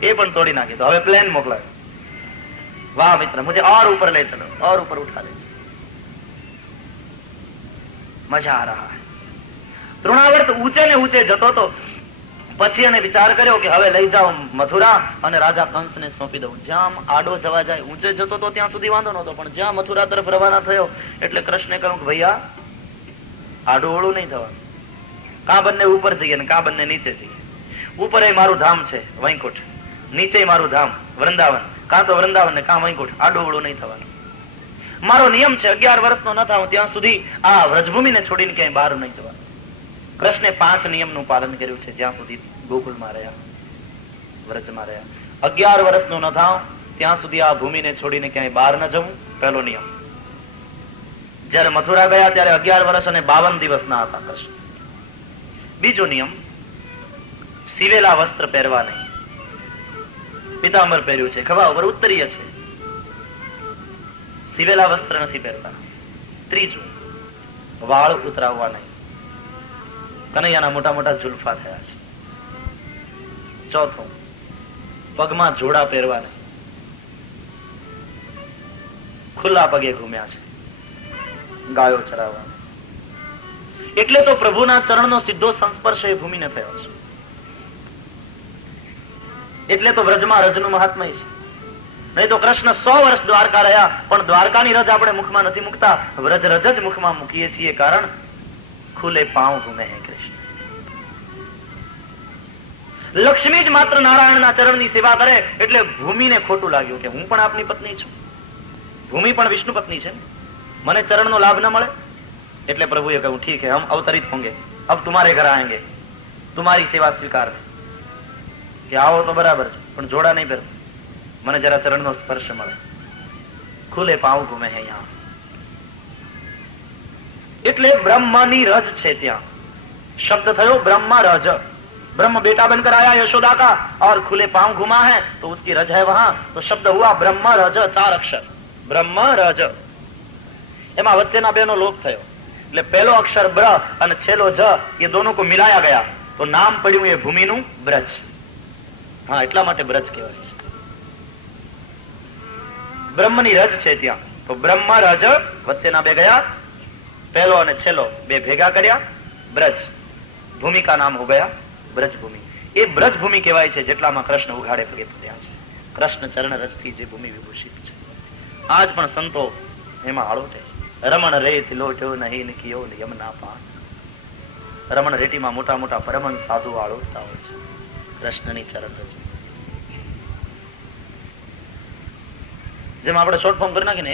એ પણ તોડી નાખી. તો હવે પ્લેન મોકલાવી. વાહ મિત્ર, મુझे और ऊपर ले चलो, और ऊपर उठा ले चलो. મજા આ રહા. તૃણાવર્ત ઊંચે ને ઊંચે જતો હતો. પછી એને વિચાર કર્યો કે હવે લઈ જાઓ મથુરા અને રાજા કંસને સોંપી દઉં. જ્યાં આડો જવા જાય, ઊંચે જતો તો ત્યાં સુધી વાંધો નહોતો, પણ જ્યાં મથુરા તરફ રવાના થયો એટલે કૃષ્ણે કહ્યું કે ભૈયા આડું ઓળું નહીં થવાનું, કા બંને ઉપર જઈએ ને કા બંને નીચે જઈએ. ઉપર મારું ધામ છે વૈકુંઠ, નીચે મારું ધામ વૃંદાવન, કાં તો વૃંદાવન ને કાં વૈકુંઠ, આડું ઓળું નહીં થવાનું. મારો નિયમ છે 11 વર્ષનો ન થાઉં ત્યાં સુધી આ વ્રજભૂમિને છોડીને ક્યાંય બહાર નહીં જવાનું. કૃષ્ણે 5 નિયમનું પાલન કર્યું છે જ્યાં સુધી ગોકુળમાં રહ્યા, વ્રજમાં રહ્યા. 11 વર્ષનો ન થાઉં ત્યાં સુધી આ ભૂમિને છોડીને ક્યાંય બહાર ન જવું, પહેલો નિયમ. જયારે મથુરા ગયા ત્યારે 11 વર્ષ અને 52 દિવસના હતા કૃષ્ણ. બીજો નિયમ, સીવેલા વસ્ત્ર પહેરવા નહીં. પિતાંબર પહેર્યું છે, ખભા ઉપર ઉત્તરીય છે, સીવેલા વસ્ત્ર નથી પહેરતા. ત્રીજું, વાળ ઉતરાવવા નહીં. કનૈયાના મોટા મોટા ઝુલ્ફા થયા છે. ચોથું, પગમાં જોડા પહેરવા નહીં. ખુલ્લા પગે ઘૂમ્યા છે, ગાયો ચરાવવા. એટલે તો પ્રભુના ચરણનો સીધો સંસ્પર્શ એ ભૂમિને થયો છે. એટલે તો વ્રજમાં રજનું મહાત્મય છે. નહીં તો કૃષ્ણ 100 વર્ષ દ્વારકા રહ્યા, પણ દ્વારકાની રજ આપણે મુખમાં નથી મૂકતા, વ્રજ રજ જ મુખમાં મૂકીએ છીએ. કારણ ખુલે પાંવ ઘૂમે હે કૃષ્ણ. લક્ષ્મી જ માત્ર નારાયણના ચરણની સેવા કરે એટલે ભૂમિને ખોટું લાગ્યું કે હું પણ આપની પત્ની છું, ભૂમિ પણ વિષ્ણુ પત્ની છે, મને ચરણનો લાભ ન મળે. એટલે પ્રભુએ કહ્યું ઠીક હે, હમ અવતરિત હોંગે, અબ તુમ્હારે ઘર આएंगे, तुम्हारी सेवा स्वीकार. કે આવો તો બરાબર છે, પણ જોડા નહીં પહેરતા, મને જરા ચરણનો સ્પર્શ મળે. ખુલે પાઉ ઘૂમે હે યહાં. એટલે બ્રહ્મની રજ છે ત્યાં. શબ્દ થયો બ્રહ્મ રજ. ब्रह्म बेटा बनकर आया यशोदा का और खुले पांव घुमा है तो उसकी रज है वहां. तो शब्द हुआ ब्रह्म रज, 4 अक्षर ब्रह्म रज. એમાં વચ્ચેના બેનો લોપ થયો એટલે પહેલો અક્ષર બ્ર અને છેલ્લો જ એ દોનો કો મિલાયા ગયા તો નામ પડ્યું એ ભૂમિનું બ્રજ. હા, એટલા માટે બ્રજ કહેવાય છે. બ્રહ્મની રજ છે ત્યાં. તો બ્રહ્મ રજ, વચ્ચેના બે ગયા, પહેલો અને છેલ્લો બે ભેગા કર્યા, બ્રજ. ભૂમિ કા નામ હો ગયા બ્રજ ભૂમિ. એ બ્રજ ભૂમિ કહેવાય છે જેટલામાં કૃષ્ણ ઉઘાડે પગે પડ્યા છે. કૃષ્ણ ચરણ રજથી જે ભૂમિ વિભૂષિત છે. આજ પણ સંતો એમાં આળોટે. રમણ રેત લોટ્યો નહીં કિયો યમના પાન. રમણ રેટીમાં મોટા મોટા પરમહંસ સાધુ આળોટતા હોય છે કૃષ્ણની ચરણ રજ. જેમ આપણે શોર્ટ ફોર્મ કરી નાખીને